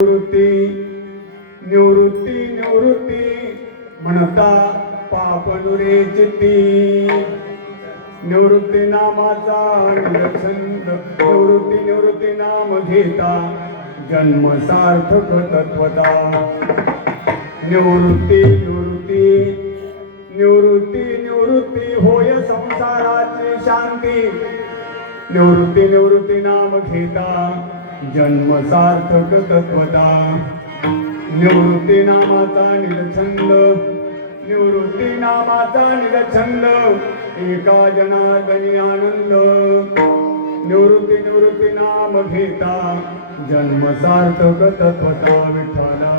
निवृत्ती निवृत्ती निवृत्ती म्हणता पाप दुरे चित्ती निवृत्ती नामाचा छंद निवृत्ती निवृत्ती नाम घेता जन्म सार्थक तत्वता निवृत्ती निवृत्ती निवृत्ती निवृत्ती होय संसाराची शांती निवृत्ती निवृत्ती नाम घेता जन्म सार्थक तत्वता निवृत्ती नामाचा निलछंद निवृत्ती नामाचा निलछंद एका जनार्दनी आनंद निवृत्ती निवृत्ती नाम घेता जन्म सार्थक तत्वता विठ्ठला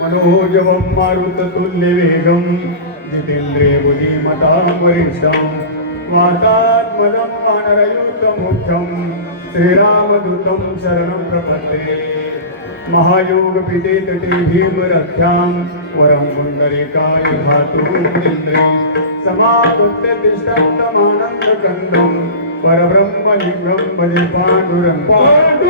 मनोजवं मारुततुल्य वेगं जितेन्द्रिय बुद्धिमतां वरिष्ठं वातात्मनं वानरयुतमुख्यं श्रीरामदूतं शरणं प्रपद्ये महायोगपीठे तटे भीमरथ्यां वरं पुण्डरीकाय धातुमिन्द्रे समाकृत्य तिष्ठन्तमानन्दकन्दं परब्रह्मलिङ्गं भजे पाण्डुरङ्गं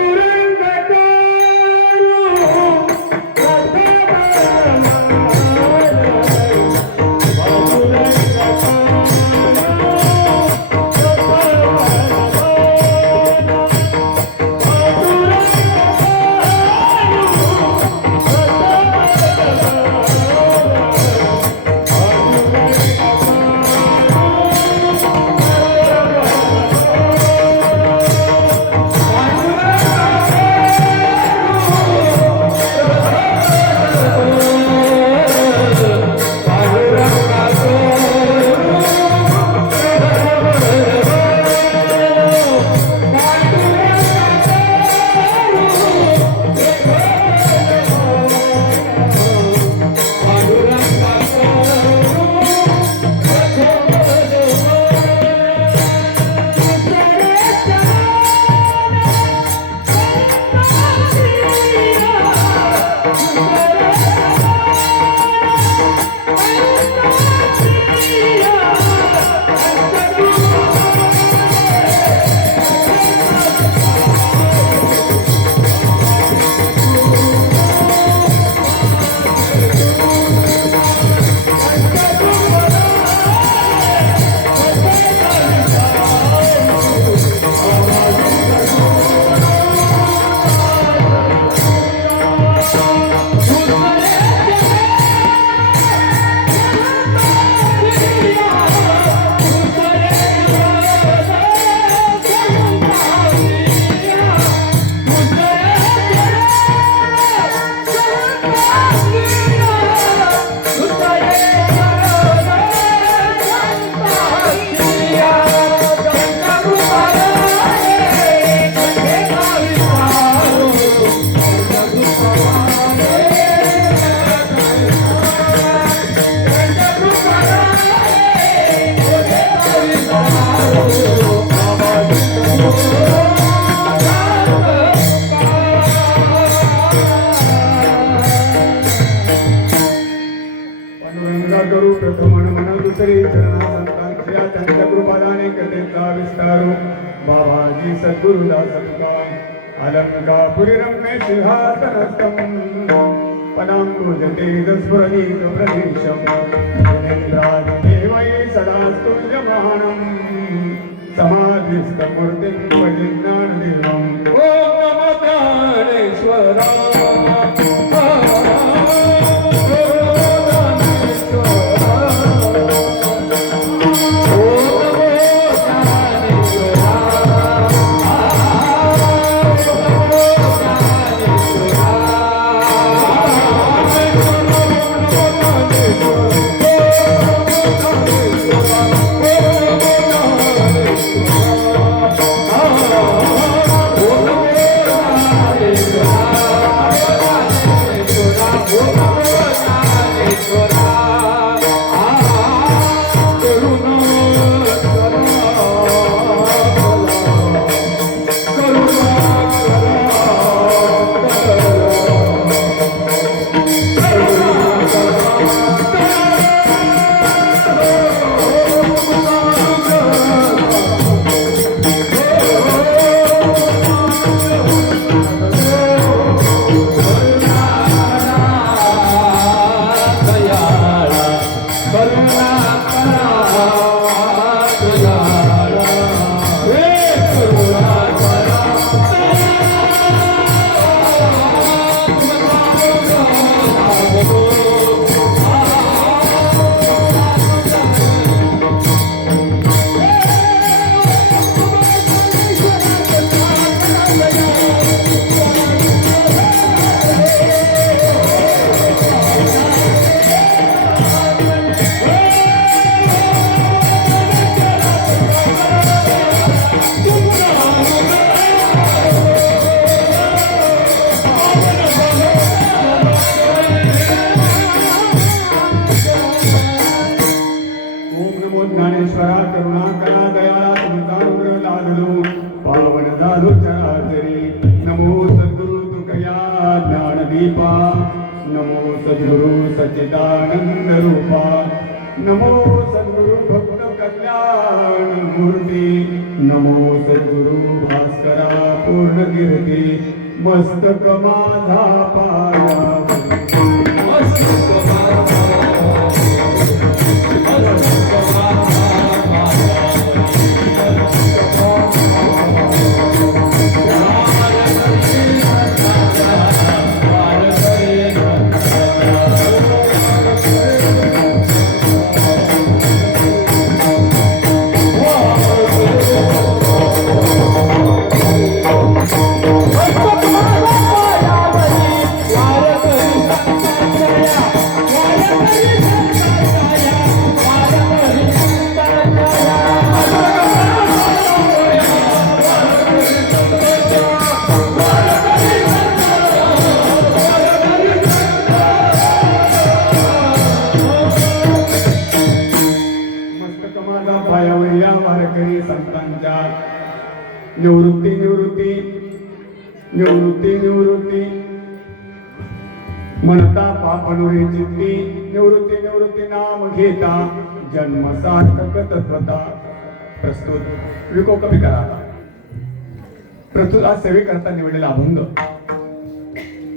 करू प्रथमन मन दुसरी चरणासंतांच्या त्यांच्या कृपादाने कथेचा विस्तारू बाबाजी सद्गुरुदास अलंकापुरी रम्य सिंहासनस्थं पदांकुजते स्फुरदीत प्रदेशं जनेन्द्रादिदेवै सदा स्तुल्यमानं समाधिस्थमूर्तिं वजिज्ञानदेवम् ॐ नमो ज्ञानेश्वराय साधू चराचरी नमो सद्गुरु तुकया ज्ञानदीपा नमो सद्गुरु सच्चिदानंद रूपा नमो सद्गुरु भक्त कल्याण मूर्ती नमो सद्गुरु भास्करा पूर्ण कीर्ती मस्तक माझा पायावरी निवृत्ती निवृत्ती निवृत्ती निवृत्ती म्हणता पापनुरे चित्ती निवृत्ती निवृत्ती नाम घेता जन्म सार्थक तत्वता प्रस्तुत विको कमी करा प्रस्तुत आज सेवे करता निवडलेला अभंग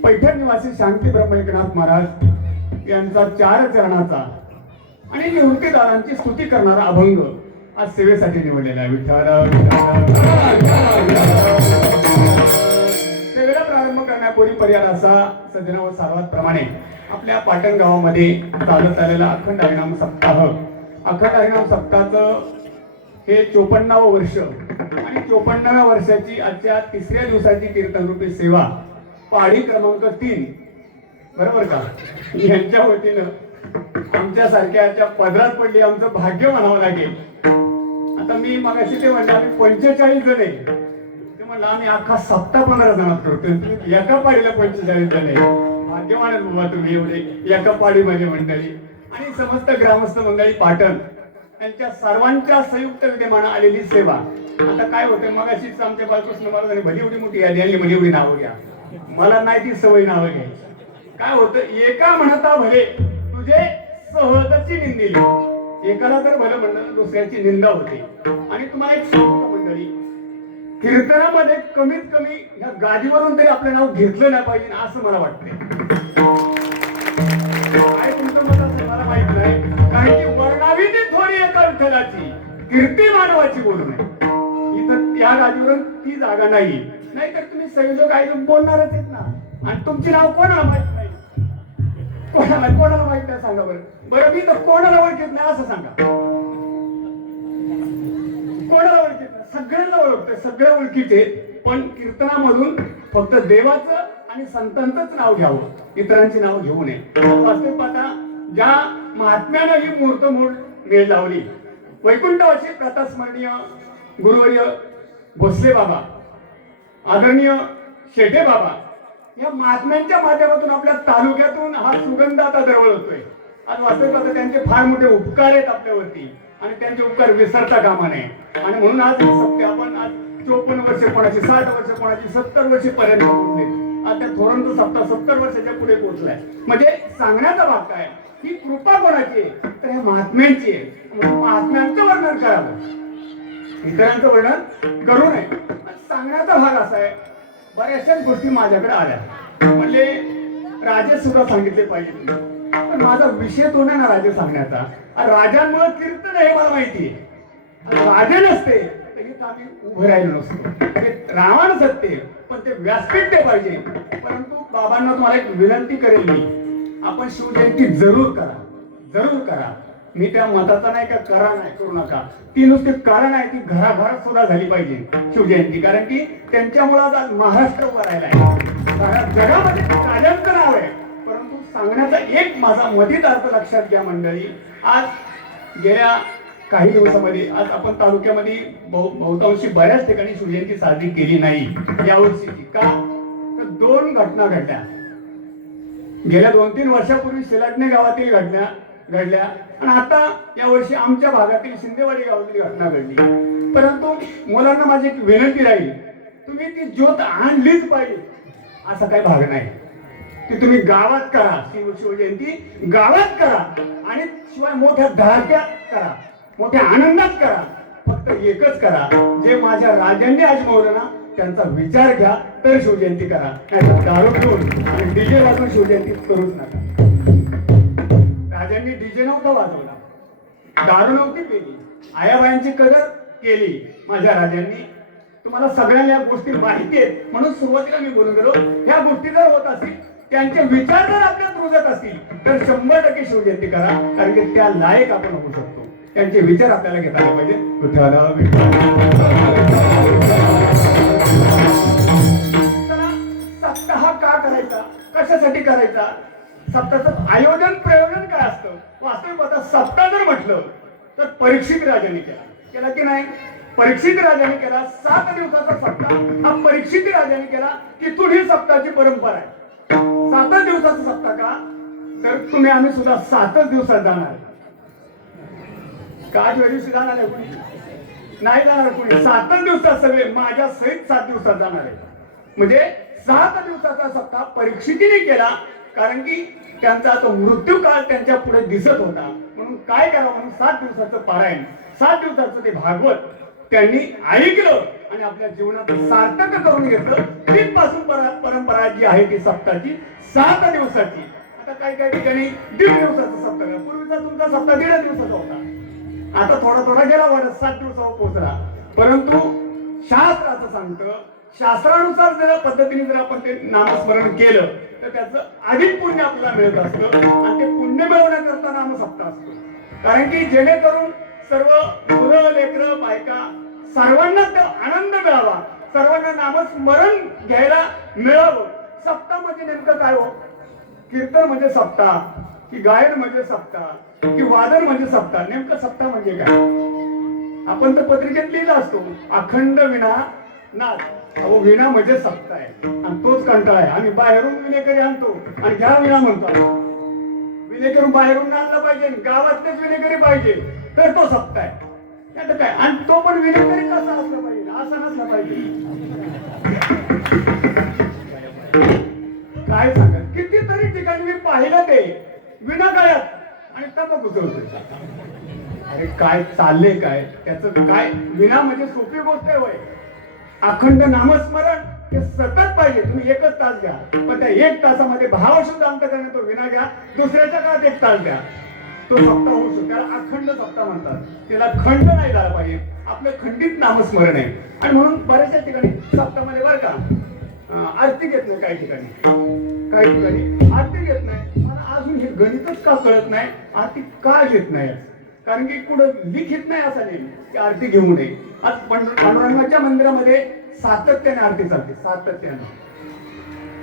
पैठण निवासी शांती ब्रह्म एकनाथ महाराज यांचा 4 चरणाचा आणि निवृत्तीदारांची स्तुती करणारा अभंग आज सेवेसाठी निवडलेला आहे. विठ्ठल सेवेला प्रारंभ करण्यापूर्वी पर्याय असा सज्जन व सार्वत प्रमाणे आपल्या पाटण गावामध्ये चालत आलेला अखंड हरिनाम सप्ताह अखंड हरिनाम सप्ताहाचं हे 54वे वर्ष आणि 54व्या वर्षाची आजच्या 3ऱ्या दिवसाची कीर्तनरूपी सेवा पाढी क्रमांक 3 बरोबर का यांच्या वतीनं आमच्या सारख्याच्या पदरात पडली आमचं भाग्य म्हणावं लागेल. आता मी मगाशी ते म्हणलं आम्ही 45 जण आहे ते म्हणलं आम्ही अख्खा सप्ताह 15 जणात करतो एका पाडीला 45 जण आहे. भाग्यवान बाबा तुम्ही एवढे एका पाडीमध्ये मंडळी आणि समस्त ग्रामस्थ मंडळी पाटण यांच्या सर्वांच्या संयुक्त विद्यमानं आलेली सेवा. आता काय होतंय मगाशीच आमच्या बालकृष्ण महाराजांनी भली एवढी मोठी यादी आणली म्हणजे एवढी नावं घ्या मला नाही ती सवय नावं घ्यायची. काय होतं एका म्हणता भले तुझे सहजची निंदिली एकाला तर भलं म्हणणं दुसऱ्याची निंदा होते. आणि तुम्हाला एक सांगू मंडळी कीर्तनामध्ये कमीत कमी या गादीवरून तरी आपलं नाव घेतलं नाही पाहिजे असं मला वाटतंय. काय तुमचं मत असेल मला माहित नाही कारण की वर्णावी ती थोडी एका विठ्ठलाची कीर्ती मानवाची बोलू नये. इथं त्या गादीवरून ती जागा नाही नाहीतर तुम्ही संयोजक ऐकून बोलणारच आहेत ना आणि तुमची नाव कोणाला माहित नाही कोणाला माहित नाही सांगा बरं मी तर कोणाला ओळखत नाही असं सांगा. कोणाला ओळखत नाही सगळ्यांना ओळखतोय सगळ्या ओळखीचे पण कीर्तनामधून फक्त देवाचं आणि संतांचंच नाव घ्यावं इतरांची नाव घेऊ नये. वास्तविक पाहता ज्या महात्म्यानं ही मूर्तमूळ मेळ लावली वैकुंठवासी प्रतास्मरणीय गुरुवर्य भोसले बाबा आदरणीय शेटे बाबा या महात्म्यांच्या माध्यमातून आपल्या तालुक्यातून हा सुगंध आता दरवळतोय. आज वास्तविक पाहता त्यांचे फार मोठे उपकार आहेत आपल्यावरती आणि त्यांचे उपकार विसरता कामा नये. आणि म्हणून आज सत्य आपण आज 54 वर्ष कोणाची 60 वर्ष कोणाची 70 वर्ष पर्यंत पोहोचले. आता थोरांचा सप्ताह 70 वर्षाच्या पुढे पोहोचलाय. म्हणजे सांगण्याचा भाग काय ही कृपा कोणाची आहे तर ह्या महात्म्यांची आहे. महात्म्यांचं वर्णन करावं इतरांचं वर्णन करू नये. सांगण्याचा भाग असा आहे बऱ्याचशा गोष्टी माझ्याकडे आल्या म्हणजे राजे सुद्धा सांगितले पाहिजे पण माझा विषय तो नाही ना राजे सांगण्याचा. राजांमुळे कीर्तन हे मला माहिती आहे. राजे नसते तर आम्ही उभं राहिलो नसतो. ते रावण सत्य पण ते व्यासपीठ ते पाहिजे. परंतु बाबांना तुम्हाला एक विनंती करेल मी आपण शिवजयंती जरूर करा. मी त्या मताचा नाही का करा नाही करू नका ती नुसती कारण आहे ती घराघरात सुद्धा झाली पाहिजे शिवजयंती कारण की त्यांच्यामुळे आज महाराष्ट्र उभा राहिला आहे. जगामध्ये राजांचं नाव आहे परंतु सांगण्याचा एक माझा मधित अर्थ लक्षात घ्या मंडळी. आज गेल्या काही दिवसामध्ये आज आपण तालुक्यामध्ये बहुतांशी बऱ्याच ठिकाणी शिवजयंती साजरी केली नाही यावर्षीची का तर 2 घटना घडल्या. गेल्या 2-3 वर्षापूर्वी शिलाटणे गावातील घडल्या आणि आता यावर्षी आमच्या भागातील शिंदेवाडी गावातील घटना घडली. परंतु मुलांना माझी एक विनंती राहील तुम्ही ती ज्योत आणलीच पाहिजे असा काही भाग नाही. ती तुम्ही गावात करा, शिवजयंती गावात करा आणि शिवाय मोठ्या धडाक्यात करा, मोठ्या आनंदात करा. फक्त एकच करा, जे माझ्या राजांनी आजमावलं ना त्यांचा विचार घ्या तर शिवजयंती करा. नाही दारू घेऊन आणि डीजे वाजवून शिवजयंती करूच नका. राजांनी डीजे नव्हता वाजवला, दारू नव्हती केली, आयाबायांची कदर केली माझ्या राजांनी. तुम्हाला सगळ्यांना या गोष्टी माहिती आहेत म्हणून सुरुवातीला मी बोलून गेलो. ह्या गोष्टी जर होत असतील, त्यांचे विचार जर आपल्यात रुजत असतील तर 100% शिवजयंती करा, कारण की त्या लायक आपण होऊ शकतो. त्यांचे विचार आपल्याला घेता आले पाहिजे. सप्ताह का करायचा, कशासाठी करायचा, सप्ताहाचं आयोजन प्रयोजन काय असतं. वास्तविक आता सप्ताह जर म्हटलं तर परीक्षित राजाने केला की नाही. परीक्षित राजाने केला 7 दिवसाचा सप्ताह. हा परीक्षित राजाने केला की ही सप्ताहाची परंपरा आहे. 7 दिवसाचा सप्ताह का, तर तुम्ही आम्ही सुद्धा 7 दिवसात जाणार. का दिवशी जाणार आहे कोणी नाही जाणार कोणी. 7 दिवसात सगळे माझ्या सहित 7 दिवसात जाणार आहे. म्हणजे 7 दिवसाचा सप्ताह परीक्षितीने केला, कारण की त्यांचा तो मृत्यू काळ त्यांच्या पुढे दिसत होता. म्हणून काय करावं म्हणून 7 दिवसाचं पारायण, 7 दिवसाचं ते भागवत त्यांनी ऐकलं आणि आपल्या जीवनात सार्थक करून घेतलं. तिथपासून परंपरा जी आहे ती सप्ताहाची 7 दिवसाची. आता काही ठिकाणी 1.5 दिवसाचा सप्ताह, पूर्वीचा तुमचा सप्ताह 1.5 दिवसाचा होता. आता थोडा गेला वाढत 7 दिवसावर पोहोचला. परंतु शास्त्राचं सांगतं, शास्त्रानुसार जर पद्धतीने जर आपण ते नामस्मरण केलं तर त्याचं अधिक पुण्य आपल्याला मिळत असतं आणि ते पुण्य मिळवण्याकरता नामसप्ताह असतो. कारण की जेणेकरून सर्व मुलं लेकरं बायका सर्वांना तो आनंद मिळावा, सर्वांना नामस्मरण घ्यायला मिळावं. सप्ताह म्हणजे नेमकं काय हो. कीर्तन म्हणजे सप्ताह, की गायन म्हणजे सप्ताह, की वादन म्हणजे सप्ताह. नेमकं सप्ताह म्हणजे काय. आपण तर पत्रिकेत लिहिलं असतो अखंड विना नाद. अहो विणा म्हणजे सप्ताह आहे आणि तोच कंटाळा आहे. आम्ही बाहेरून विनेकरी आणतो आणि घ्या विणा म्हणतो. विनेकरून बाहेरून आणला पाहिजे, गावातलेच विनेकरी पाहिजे तर तो सप्ताह आहे. आता काय, आणि तो पण विनेकरी कसा असला पाहिजे, असा नसला पाहिजे. काय सांगा, कितीतरी ठिकाणी मी पाहिलं ते विनाकाळात आणि तंबाखू चोरतोय. अरे काय चाललंय काय त्याचं काय. विना म्हणजे सोपी गोष्ट आहे होय. अखंड नामस्मरण हे सतत पाहिजे. तुम्ही 1 तास घ्या, पण त्या 1 तासामध्ये भावशुद्ध अंतकरणे तो विना घ्या. दुसऱ्याच्या काळात 1 तास घ्या, तो सप्ताह होऊ शकतो. त्याला अखंड सप्ताह म्हणतात. त्याला खंड नाही झाला पाहिजे. आपलं खंडित नामस्मरण आहे. आणि म्हणून बऱ्याचशा ठिकाणी सप्ताहामध्ये बरं का आरती घेत नाही. काही ठिकाणी आरती घेत नाही. मला अजून हे गणितच का कळत नाही, आरती का घेत नाही. कारण की कुठं लिखित नाही असं नाही की आरती घेऊ नये. आज पांडुरंगाच्या मंदिरामध्ये सातत्याने आरती चालते, सातत्याने,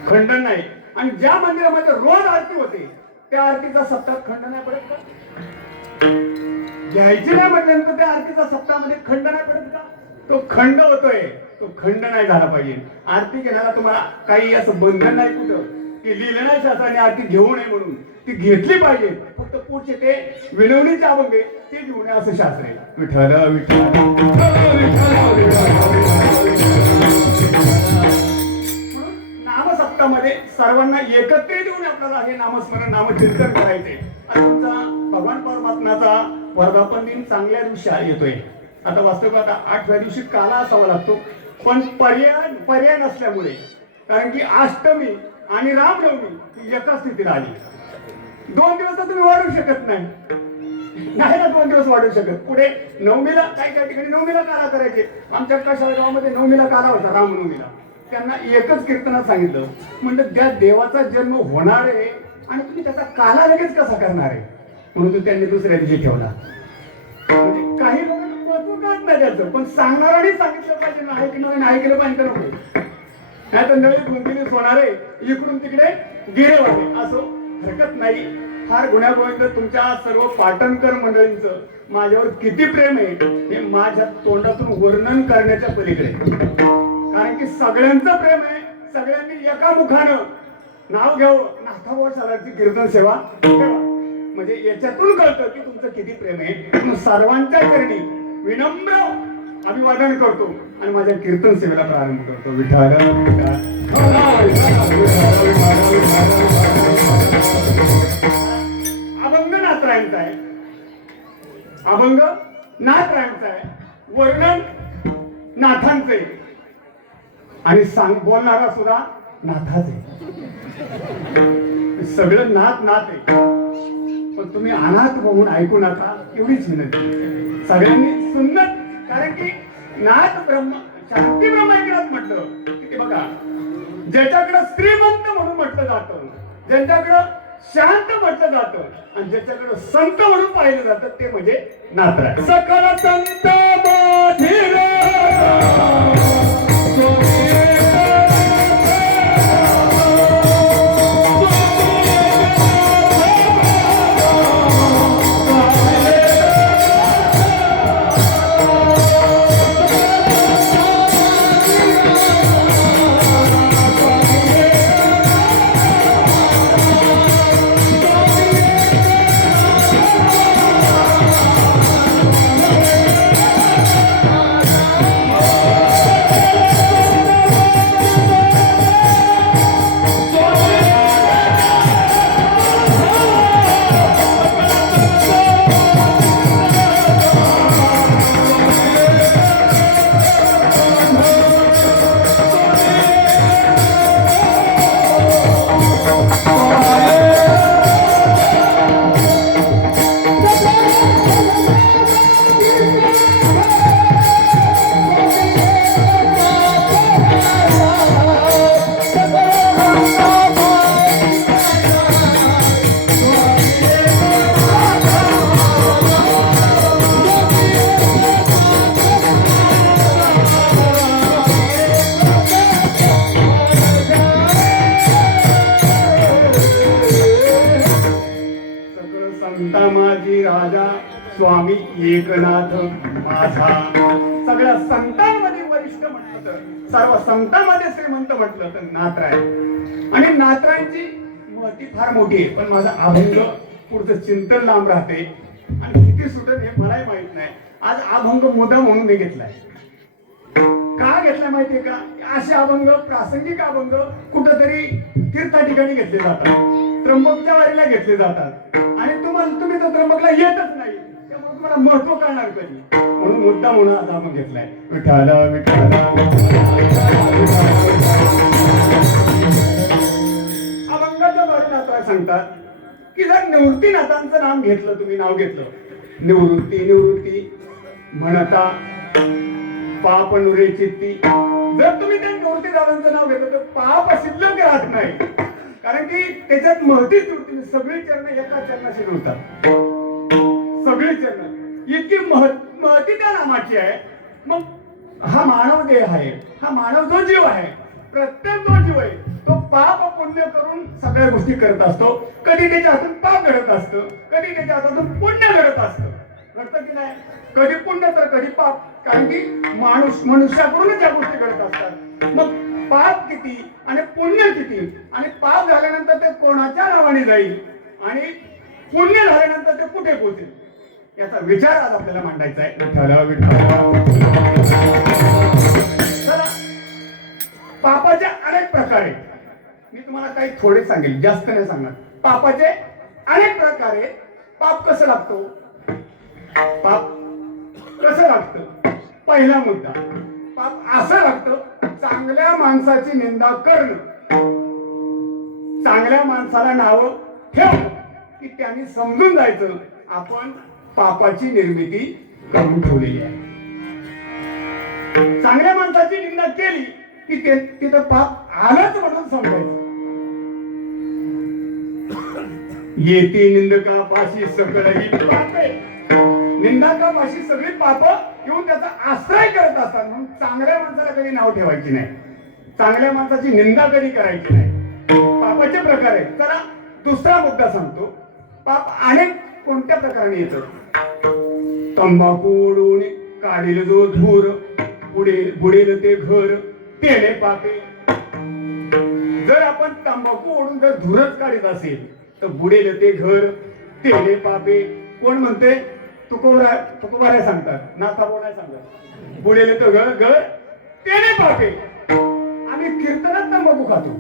खंडन नाही. आणि ज्या मंदिरामध्ये रोज आरती होते त्या आरतीचा सप्ताह खंड नाही पडत का. घ्यायची नाही म्हटल्यानंतर त्या आरतीचा सप्ताहामध्ये खंड नाही पडत का. तो खंड होतोय, तो खंड नाही झाला पाहिजे. आरती घेण्याला तुम्हाला काही असं बंधन नाही कुठं की लिहिलं नाही शास्त्राने आरती घेऊ नये म्हणून. ती घेतली पाहिजे, फक्त पुढचे ते विनवणीचे अभंग ते घेऊ नये असं शास्त्र आहे. विठ्ठल विठ्ठल नामसप्ताहामध्ये सर्वांना एकत्रित येऊन आपल्याला हे नामस्मरण नामचिंतन करायचे. आणि तुमचा भगवान परमात्म्याचा वर्धापन दिन चांगल्या दिवशी येतोय. आता वास्तविक आता 8व्या दिवशी काला असावा लागतो, पण पर्याय नसल्यामुळे, कारण की अष्टमी आणि रामनवमी एका स्थितीत आली. 2 दिवस तुम्ही वाढवू शकत नाही ना, 2 दिवस वाढवू शकत. पुढे नवमीला काही ठिकाणी नवमीला काला करायचे. आमच्या गावामध्ये नवमीला काला होता, रामनवमीला. त्यांना एकच कीर्तनात सांगितलं, म्हणलं त्या देवाचा जन्म होणार आहे आणि तुम्ही त्याचा काला लगेच कसा करणार आहे, म्हणून त्यांनी दुसऱ्या दिवशी ठेवला. म्हणजे काही लोकांना महत्व कळत नाही त्याचं, पण सांगणाऱ्याने सांगितलं पाहिजे ना, ऐकणाऱ्याने ऐकलं पाहिजे ना. नाही तर नळी गुंगिली सोनारे इकडून तिकडे गिरे वाटे असो हरकत नाही. फार गुण्यागोविंद तुमच्या सर्व पाटणकर मंडळींचं माझ्यावर किती प्रेम आहे हे माझ्या तोंडातून वर्णन करण्याच्या पलीकडे. कारण की सगळ्यांचं प्रेम आहे. सगळ्यांनी एका मुखानं नाव घ्यावं, नाथाभाऊ सालारची कीर्तन सेवा ठेवा. म्हणजे याच्यातून कळतं की तुमचं किती प्रेम आहे. सर्वांच्या चरणी विनम्र अभिवादन करतो आणि माझ्या कीर्तन सेवेला प्रारंभ करतो. विठाल अभंग नाथरायांचा आहे, अभंग नाथरायांचा आहे, वर्णन नाथांचे आणि बोलणारा सुद्धा नाथाच आहे. सगळं नाथ नाथ आहे, पण तुम्ही अनाथ होऊन ऐकू नका एवढीच विनंती सगळ्यांनी सुंदर. कारण की नाथ ब्रह्म शांती ब्रह्मांकिरात म्हटलं की बघा, ज्याच्याकडं श्रीमंत म्हणून म्हटलं जातं, ज्यांच्याकडं शांत म्हटलं जातं आणि ज्याच्याकडं संत म्हणून पाहिलं जातं ते म्हणजे नाथराय. सकल संत बाधिर राजा स्वामी एकनाथ माझा. सगळ्या संतांमध्ये वरिष्ठ म्हटलं तर, सर्व संतांमध्ये श्रीमंत म्हटलं तर नाथराय. आणि नाथरायांची महती फार मोठी आहे, पण माझा अभंग पुढचं चिंतन लांब राहते आणि किती सुटत हे मलाही माहित नाही. आज अभंग मुद्दा म्हणून मी घेतलाय. का घेतलाय माहितीये का? असे अभंग, प्रासंगिक अभंग कुठंतरी तीर्था ठिकाणी घेतले जातात, त्र्यंबकच्या वारीला घेतले जातात आणि तुम्ही तर त्र्यंबकला येतच नाही, त्यामुळे तुम्हाला महत्व कळणार कधी. म्हणून मुद्दा म्हणून आज आपण घेतलाय. विठाला विठाला अभंगाच्या द्वारे नाथराय सांगतात की जर निवृत्तीनाथांचं नाम घेतलं, तुम्ही नाव घेतलं, निवृत्ती निवृत्ती म्हणता पाप नुरे चित्ती, जर तुम्ही त्या निवृत्तीनाथांचं नाव घेतलं तर पाप शिल्लक राहत नाही. कारण की त्याच्यात महतीच निवृत्ती, सगळी चरण एका चरणाशी जुळतात, सगळी चरण इतकी महती त्या नामाची आहे. मग हा मानव देह आहे, हा मानव जो जीव आहे, प्रत्येक जो जीव आहे तो पाप पुण्य करून सगळ्या गोष्टी करत असतो. कधी त्याच्या हातून पाप घडत असतं, कधी त्याच्या हातून पुण्य घडत असतं. घडतं की नाही? कधी पुण्य तर कधी पाप. कारण की मनुष्याकडूनच या गोष्टी घडत असतात. मग पाप किती आणि पुण्य किती, आणि पाप झाल्यानंतर ते कोणाच्या नावाने जाईल आणि पुण्य झाल्यानंतर ते कुठे पोहोचेल, याचा विचार आज आपल्याला मांडायचा आहे. पापाचे अनेक प्रकार आहेत. मी तुम्हाला काही थोडे सांगेल, जास्त नाही सांगणार. पापाचे अनेक प्रकार आहेत. पाप कसं लागतो, पाप कसं लागतं? पहिला मुद्दा, पाप असं लागतं, चांगल्या माणसाची निंदा करणं, चांगल्या माणसाला नाव ठेवणं की त्यांनी समजून जायचं आपण पापाची निर्मिती करून ठेवलेली आहे. चांगल्या माणसाची निंदा केली की तिथं पाप आलंच म्हणून समजायचं. येते निंदका पाशी सकल ही पापे, निंदका पाशी सगळी पाप येऊन त्याचा आश्रय करत असतात. म्हणून चांगल्या माणसाला कधी नाव ठेवायची नाही, चांगल्या माणसाची निंदा कधी करायची नाही. पापाचे प्रकार आहेत. चला दुसरा मुद्दा सांगतो. पाप अनेक कोणत्या प्रकाराने येतं? तंबाखू ओढून काढील जो धूर, बुडेल ते घर तेने पापे. जर आपण तंबाखू ओढून जर धूरच काढत असेल तर बुडेल ते घर तेने पापे. कोण म्हणते? तुकोबाराय सांगतात, नाथाबोराय सांगतात. बुडेले तो गळ गळ त्याने पापे. आम्ही कीर्तनात तंबाखू खातो.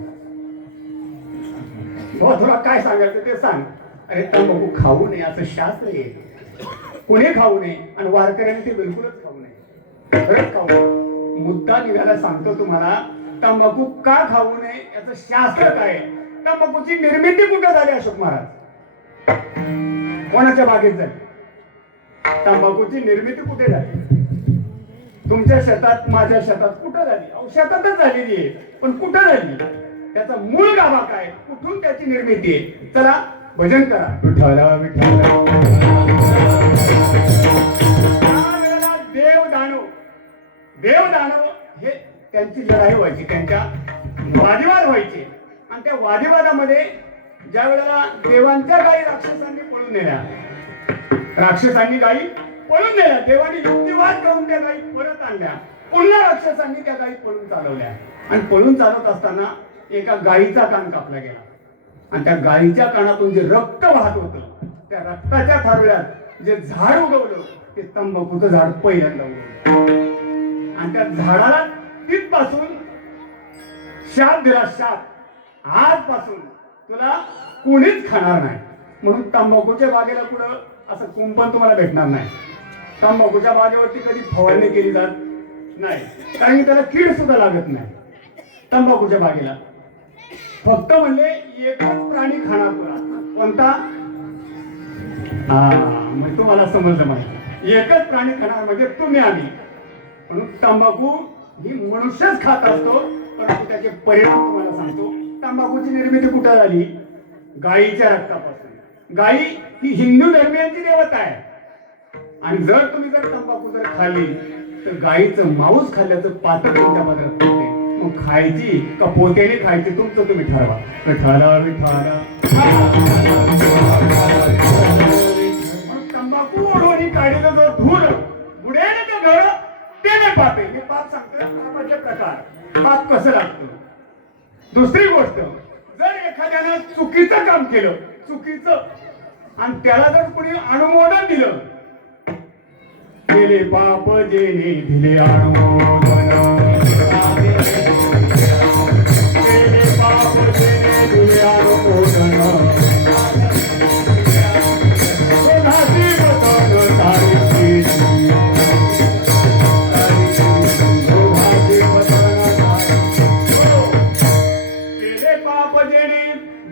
हो, तुला काय सांगायचं ते सांग. अरे तंबाखू खाऊ नये असं शास्त्र आहे. कोणी खाऊ नये आणि वारकऱ्यांनी ते बिलकुलच खाऊ नये. खरंच खाऊ नये. मुद्दा निघायला सांगतो तुम्हाला. तंबाखू का खाऊ नये याचं शास्त्र काय. तंबाखूची निर्मिती कुठे झाली अशोक महाराज? कोणाच्या बागेत झाली? तंबाखूची निर्मिती कुठे झाली? तुमच्या शेतात, माझ्या शेतात कुठं झाली? अहो शेतातच झालेली आहे, पण कुठं झाली? त्याचा मूळ गाभा काय? कुठून त्याची निर्मिती आहे? चला भजन करा. विठ्ठला विठ्ठला. देव दानव हे त्यांची लढाई व्हायची, त्यांच्या वादिवाद व्हायचे. आणि त्या वादिवादामध्ये ज्या वेळेला देवांच्या गायी राक्षसांनी पळून नेल्या, राक्षसांनी गायी पळून नेल्या, देवानी युक्तिवाद करून त्या गायी परत आणल्या. पुन्हा राक्षसांनी त्या गायी पळून चालवल्या. आणि पळून चालवत असताना एका गायीचा कान कापला गेला. आणि त्या गायीच्या कानातून जे रक्त वाहत होतं, त्या रक्ताच्या थारोळ्यात जे झाड उगवलं ते तंबाखूचं झाड पहिल्यांदा उगवलं. आणि त्या झाडाला तिथपासून शाप दिला. शाप, आजपासून तुला कोणीच खाणार नाही. म्हणून तंबाखूच्या बागेला कुठं असं कुंपण तुम्हाला भेटणार नाही. तंबाखूच्या बागेवरती कधी फवारणी केली जात नाही, कारण की त्याला कीड सुद्धा लागत नाही. तंबाखूच्या बागेला फक्त म्हणले एकच प्राणी खाणार तुला. कोणता? मग तुम्हाला समजलं माहिती. एकच प्राणी खाणार म्हणजे तुम्ही, आम्ही. म्हणून तंबाखू ही मनुष्यच खात असतो, परंतु त्याचे परिणाम तुम्हाला सांगतो. तंबाखूची निर्मिती कुठे झाली? गायीच्या रक्तापासून. गायी ही हिंदू धर्मियांची देवता आहे. आणि जर तुम्ही तंबाखू खाल्ली तर गायीचं मांस खाल्ल्याचं पातळ तुमच्या पदरात पडते. मग खायची का पोत्याने खायची तुमचं तुम्ही ठरवा. विठ्ठला विठ्ठला. तंबाखू ओढून काढीचा जो धूर बुडेल ते घर त्याने पापे. हे पाप सांगतोय पापाचे प्रकार. पाप कसं लागतं? दुसरी गोष्ट, जर एखाद्यानं चुकीचं काम केलं, चुकीचं, आणि त्याला जर कुणी अनुमोदन दिलं, केले पाप जेने दिले अनुमोदन, केले पाप जेने दिले अनुमोदन,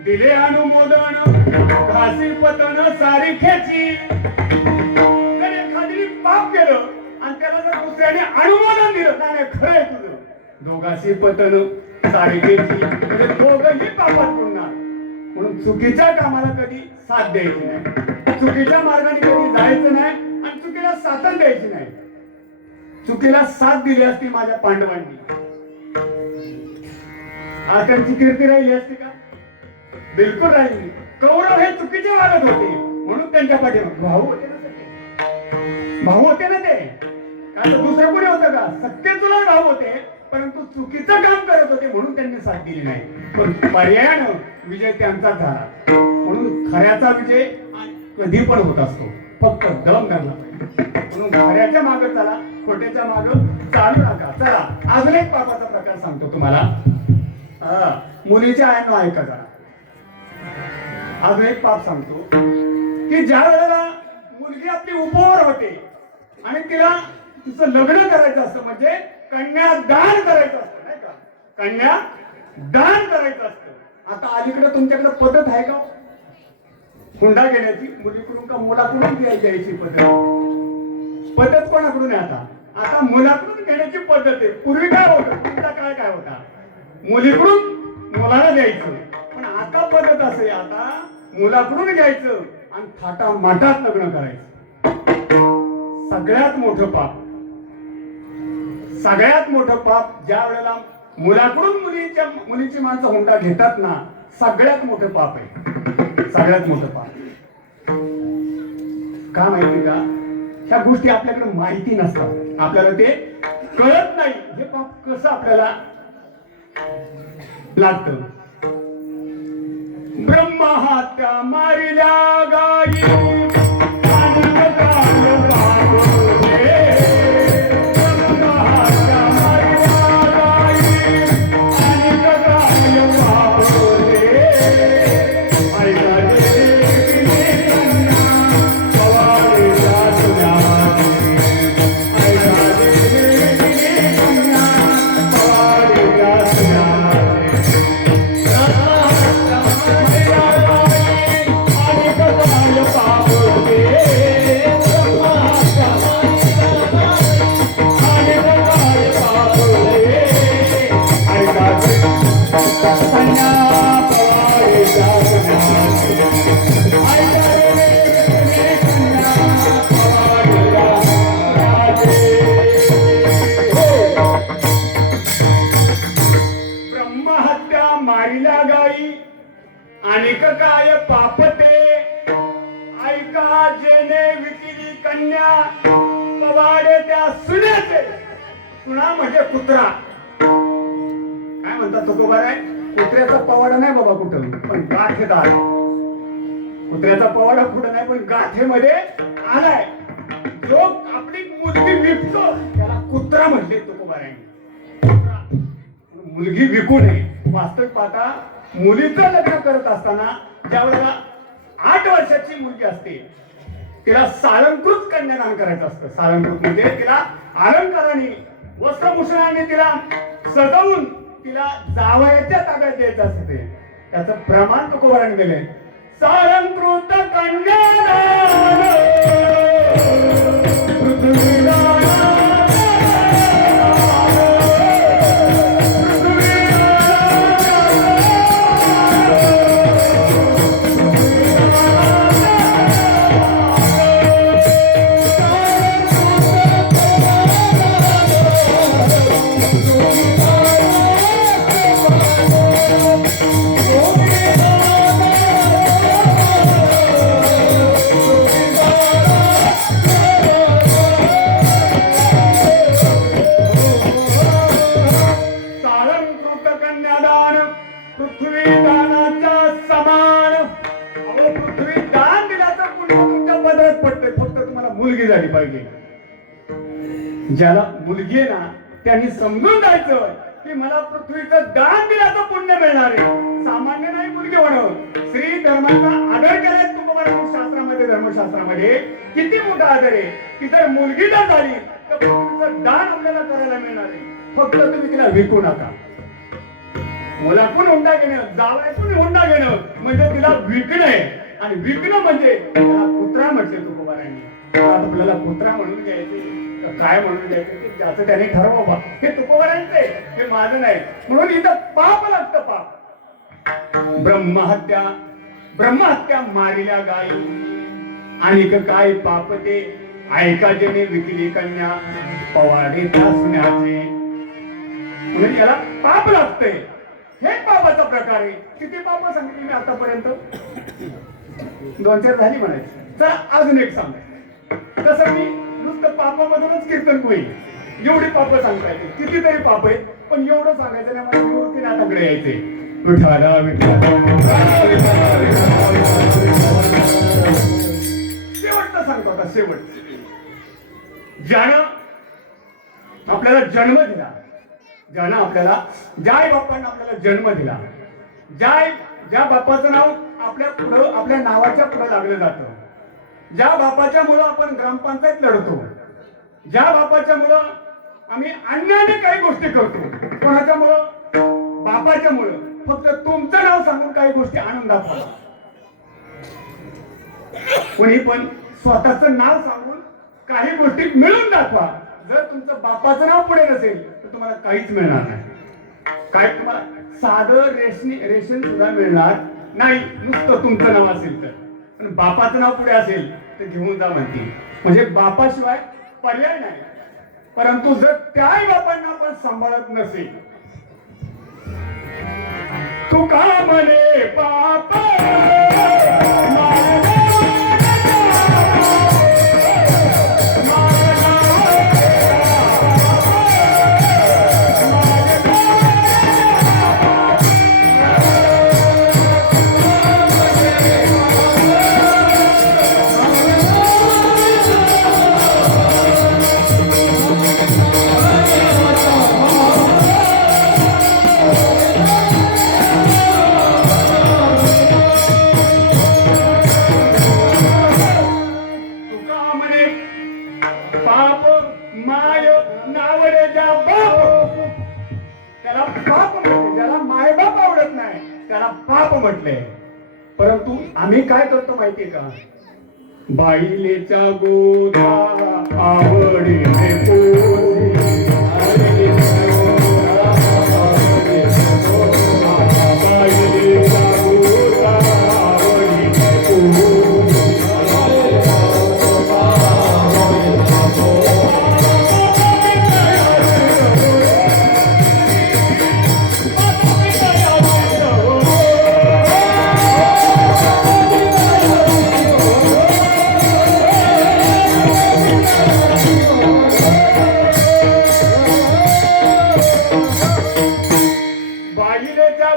दिले अनुमोदन घासी पतन सारिखेची. जर एखादी पाप केलं आणि त्याला जर दुसऱ्याने अनुमोदन दिलं, नाही खरंय तुझं, दोघाशी पतन सारिखेची, म्हणजे दोघंही पापात पडणार. म्हणून चुकीच्या कामाला कधी साथ द्यायची नाही, चुकीच्या मार्गाने कधी जायचं नाही, आणि चुकीला साथ द्यायची नाही. चुकीला साथ दिली असती माझ्या पांडवांनी, आज त्यांची कीर्ती राहिली असती का? बिलकुल राहिली. कौरव हे चुकीचे वागत होते म्हणून त्यांच्या पाठीमागे भाऊ होते ना, सख्खे भाऊ होते ना ते. काय दुसरं कोणी होतं का? सख्खे तुला भाऊ होते, परंतु चुकीचं काम करत होते म्हणून त्यांनी साथ दिली नाही. पण पर्यायानं विजय त्यांचा झाला. म्हणून खऱ्याचा विजय कधी पण होत असतो, फक्त दम धरला पाहिजे. म्हणून खऱ्याच्या मागे चला, खोट्याच्या मागे चालू नका. चला अजून एक पापाचा प्रकार सांगतो तुम्हाला. मुलीच्या आयांनो ऐका जरा. अजून एक पाप सांगतो की ज्या वेळेला मुलगी आपली उपवर होते आणि तिला तिचं लग्न करायचं असतं, म्हणजे कन्यादान करायचं असतं, नाही का? कन्यादान करायचं असतं. आता अलीकडे तुमच्याकडे पद्धत आहे का हुंडा घेण्याची? मुलीकडून का मुलाकडून द्यायची पद्धत कोणाकडून आहे? आता मुलाकडून घेण्याची पद्धत आहे. पूर्वी काय होतं? तुमचा काय होता? मुलीकडून मुलाला द्यायचं. पण आता पद्धत असे, आता मुलाकडून घ्यायचं आणि थाटा माटात लग्न करायचं. सगळ्यात मोठं पाप, सगळ्यात मोठं पाप ज्या वेळेला मुलाकडून मुलीची माणसं हुंडा घेतात ना, सगळ्यात मोठं पाप आहे. सगळ्यात मोठं पाप का माहिती का? ह्या गोष्टी आपल्याकडे माहिती नसतात, आपल्याला ते कळत नाही. हे पाप कसं आपल्याला लागतं. ब्रह्महत्या मारिल्या गायी, आणि काय पापते ऐका जेने विकिली कन्या पवाडे त्या सुनेचे. सुना म्हणजे कुत्रा. काय म्हणतात तुकोबार आहे, कुत्र्याचा पवाडा नाही बाबा कुठं, पण गाठेदार. कुत्र्याचा पवाडा कुठं नाही, पण गाठेमध्ये आलाय. जो आपली मुलगी विकतो त्याला कुत्रा म्हणले तुकोबार आहे. मुलगी विकू नये. वास्तविक पाहता मुलीचं लग्न करत असताना ज्या वेळेला 8 वर्षाची मुलगी असते तिला सालंकृत कन्यादान करायचं असतं. सालंकृत म्हणजे तिला अलंकाराने वस्त्रभूषणाने तिला सजवून तिला जावयाच्या ताब्यात द्यायचं असते. त्याचं प्रमाण तुकोबाराने दिलंय. सालंकृत कन्यादान झाली पाहिजे. ज्याला मुलगी आहे ना त्यांनी समजून जायचं की मला पृथ्वीचं दान दिल्याचं पुण्य मिळणार आहे. सामान्य नाही मुलगी होणं. स्त्री धर्माचा आदर केलाय तुकोबार शास्त्रामध्ये, धर्मशास्त्रामध्ये किती मोठा आदर आहे की जर मुलगी जर झाली तर पृथ्वीचं दान आपल्याला करायला मिळणार आहे. फक्त तुम्ही तिला विकू नका. मुलाकून हुंडा घेणं, जावयातून हुंडा घेणं म्हणजे तिला विकणे. आणि विकणं म्हणजे त्याला कुत्रा म्हटले तुकोबारांनी. आपल्याला कुत्रा म्हणून घ्यायचे काय म्हणून घ्यायचं ते ज्याचं त्याने ठरवा. हे तुकोबारांचे, हे माझं नाही. म्हणून इथं पाप लागतं. पाप ब्रह्महत्या मारिल्या गायी आणि काय पाप ते ऐका जेने विकली कन्या पवाडे त्या सुन्याचे. म्हणून याला पाप लागतंय. हे पापाचा प्रकार आहे. किती पाप सांगितली मी आतापर्यंत? 2-4 झाली म्हणायची. तर अजून एक सांगायचं. तसं मी नुसतं पापामधूनच कीर्तन होईल. एवढी पाप सांगता येते. कितीतरी पाप आहेत पण एवढं सांगायचं नाही. मला मूर्ती नाटाकडे यायचे. विठाला शेवटचं सांगतो आता. शेवट ज्यानं आपल्याला जन्म दिला, ज्यानं आपल्याला ज्या आई बापांना आपल्याला जन्म दिला, ज्या बापाचं नाव आपल्या नावाच्या पुढे लागलं जातं, ज्या बापाच्या मुळे आपण ग्रामपंचायत लढतो, ज्या बापाच्या मुळे आम्ही अन्याने काही गोष्टी करतो, कोणाच्या मुळे? बापाच्या मुळे. फक्त तुमचं नाव सांगून काही गोष्टी आणून दाखवा. कोणी पण स्वतःचं नाव सांगून काही गोष्टी मिळून दाखवा. जर तुमचं बापाचं नाव पुढे नसेल तर तुम्हाला काहीच मिळणार नाही. काय तुम्हाला साधं रेशन सुद्धा मिळणार नाही नुसतं तुमचं नाव असेल तर. पण बापाचं नाव पुढे असेल तर घेऊन जा म्हणते. म्हणजे बापाशिवाय पर्याय नाही. परंतु जर त्या आई बापांना आपण सांभाळत नसेल, तू का म्हणे पाप म्हटले. परंतु आम्ही काय करतो माहितीये का? बाईलेचा गोदा आवडी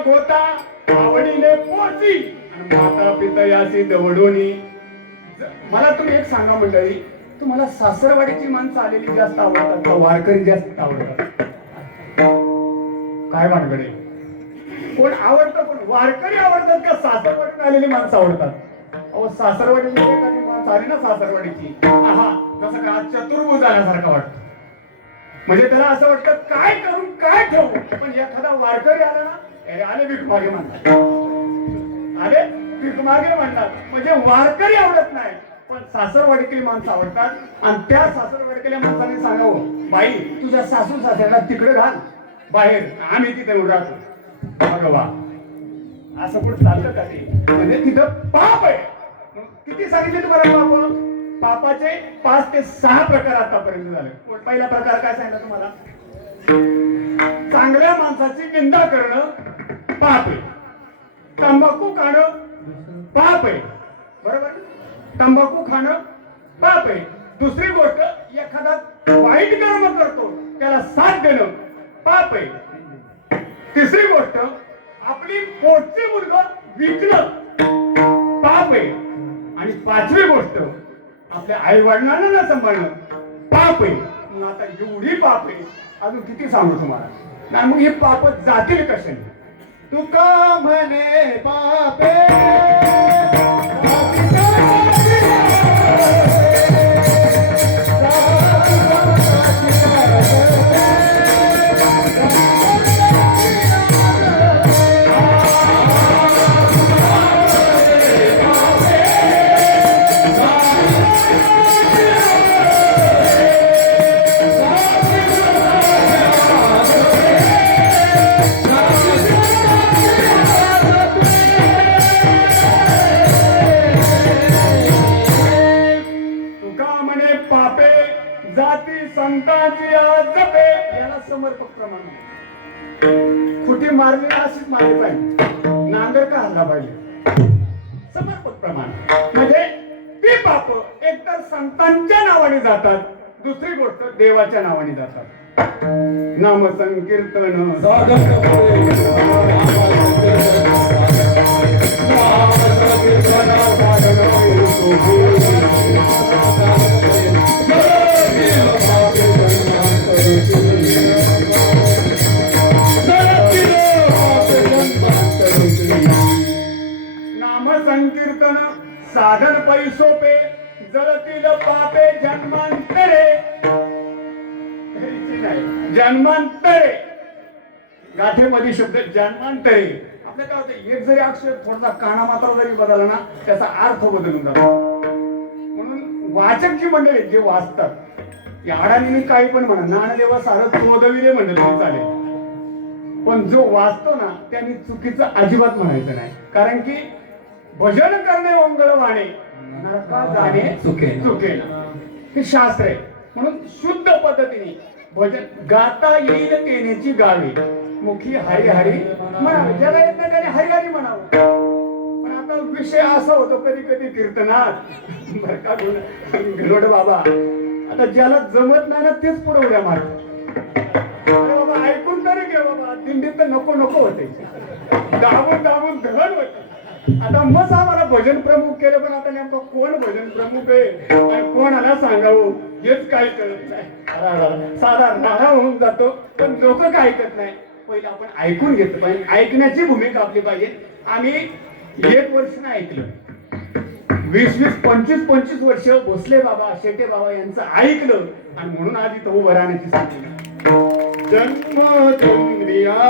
गोता आवडीने पोची आणि माता पिता याची दवडोनी. मला तुम्ही एक सांगा मंडळी, तुम्हाला सासरवाडीची माणसं आलेली जास्त आवडतात का वारकरी जास्त आवडतात? काय भानगडे? कोण आवडतं? पण वारकरी आवडतात का सासरवाडीत आलेली माणसं आवडतात? अहो सासरवाडीची एखादी माणसं आली ना सासरवाडीची, आहा जसं का चतुर्भुज आल्यासारखं वाटतं. म्हणजे त्याला असं वाटतं काय करून काय ठेवू. पण एखादा वारकरी आला ना, अरे आले भीक मागे म्हणतात, अरे भीक मागे म्हणतात. म्हणजे वारकरी आवडत नाही पण सासरवाडीतली माणसं आवडतात. आणि त्या सासरवाडीतल्या माणसाने सांगावं, बाई तुझ्या सासू सासऱ्याला तिकडे घाल बाहेर, आम्ही तिथे राहतो. भगवा असं कुठं चालतं का ते? म्हणजे तिथं पाप आहे. किती सांगितले तुम्हाला पाप? पापाचे 5 ते 6 प्रकार आतापर्यंत झाले. पहिला प्रकार काय सांगितलं तुम्हाला? चांगल्या माणसाची निंदा करणं पाप आहे. तंबाखू खाणं पाप आहे, बरोबर? तंबाखू खाणं पाप आहे. दुसरी गोष्ट, एखादा वाईट कर्म करतो त्याला साथ देणं पाप आहे. तिसरी गोष्ट, आपली पोटची मुलगा विकणं पाप आहे. आणि 5वी गोष्ट, आपल्या आई वडिलांना न सांभाळणं पाप आहे. मग आता एवढी पाप आहे, अजून किती सांगू तुम्हाला? नाही मग हे पाप जातील कशाने? तुका म्हणे पापे संतांची जपे, याला समर्पक प्रमाण. खुटी मारली अशीच मारली पाहिजे, नांगर का हल्ला पाहिजे. समर्पक प्रमाण म्हणजे ती पाप एकतर संतांच्या नावाने जातात, दुसरी गोष्ट देवाच्या नावाने जातात. नाम संकीर्तन संकीर्तन साधन पैसोपे जळतील पापे जन्मांतरे. जन्मांतरे गाठेमध्ये शब्द जन्मांतरे. आपल्या काय होतं, एक जरी अक्षर थोडासा काना मात्रा जरी बदलला ना त्याचा अर्थ बदलून जातो. म्हणून वाचक जी मंडळी जे वाचतात या अडाणीने काही पण म्हणा, नाणदेवा सारं चोदविले म्हणलं तरी चालेल, पण जो वाचतो ना त्यांनी चुकीचं अजिबात म्हणायचं नाही. कारण की भजन करणे ओंगळवाणे नरका जाणे चुकेन हे शास्त्र आहे. म्हणून शुद्ध पद्धतीने भजन गाता येईल तेनेची गावी, मुखी हरी हरी म्हणावे. ज्याला येत नाही त्याने हरी हरी म्हणावं. पण आता विषय असा होतो कधी कधी कीर्तनात बर का गलोड बाबा, आता ज्याला जमत नाही ना तेच पुढे उड्या मारतो. अरे बाबा ऐकून तरी घे बाबा, दिंडीत तर नको नको होते, दाबून दाबून धड होते. आता मग आम्हाला भजन प्रमुख केलं, पण आता नेमकं कोण भजन प्रमुख आहे आणि कोणाला सांगावं हेच काही कळत नाही. साधा राडा होऊन जातो, पण लोक काय ऐकत नाही. पहिलं आपण ऐकून घेतलं पाहिजे, ऐकण्याची भूमिका आपली पाहिजे. आम्ही 1 वर्ष नाही ऐकलं, 20-20, 25-25 वर्ष भोसले बाबा शेटे बाबा यांचं ऐकलं आणि म्हणून आधी तो उभं राहण्याची सांगितलं. जन्म चंद्रिया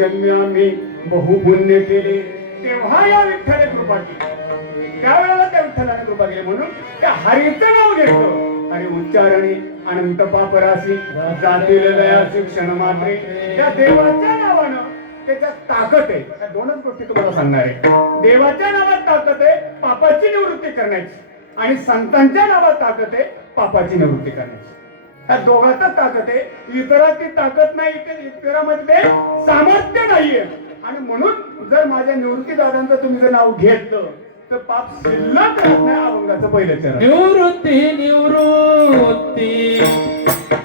पूर्वजन्मी आम्ही बहुपुण्य केले तेव्हा या विठ्ठलाने कृपा केली, त्यावेळेला त्या विठ्ठलाने कृपा केली म्हणून त्या हरीचं नाव घेतलं. हरी उच्चारणे अनंत पापराशी जातील लयाची क्षण मात्रे. त्या देवाच्या नावानं त्याच्यात ताकद आहे. त्या दोनच गोष्टी तुम्हाला सांगणार आहे. देवाच्या नावात ताकद आहे पापाची निवृत्ती करण्याची, आणि संतांच्या नावात ताकद आहे पापाची निवृत्ती करण्याची. त्या दोघातच ताकद आहे. इतरात ती ताकद नाही, इतरामध्ये सामर्थ्य नाहीये. आणि म्हणून जर माझ्या निवृत्ती दादांचं तुम्ही जर नाव घेतलं तर पाप शिल्लक राहत नाही. अभंगाचं पहिलं चरण. निवृत्ती निवृत्ती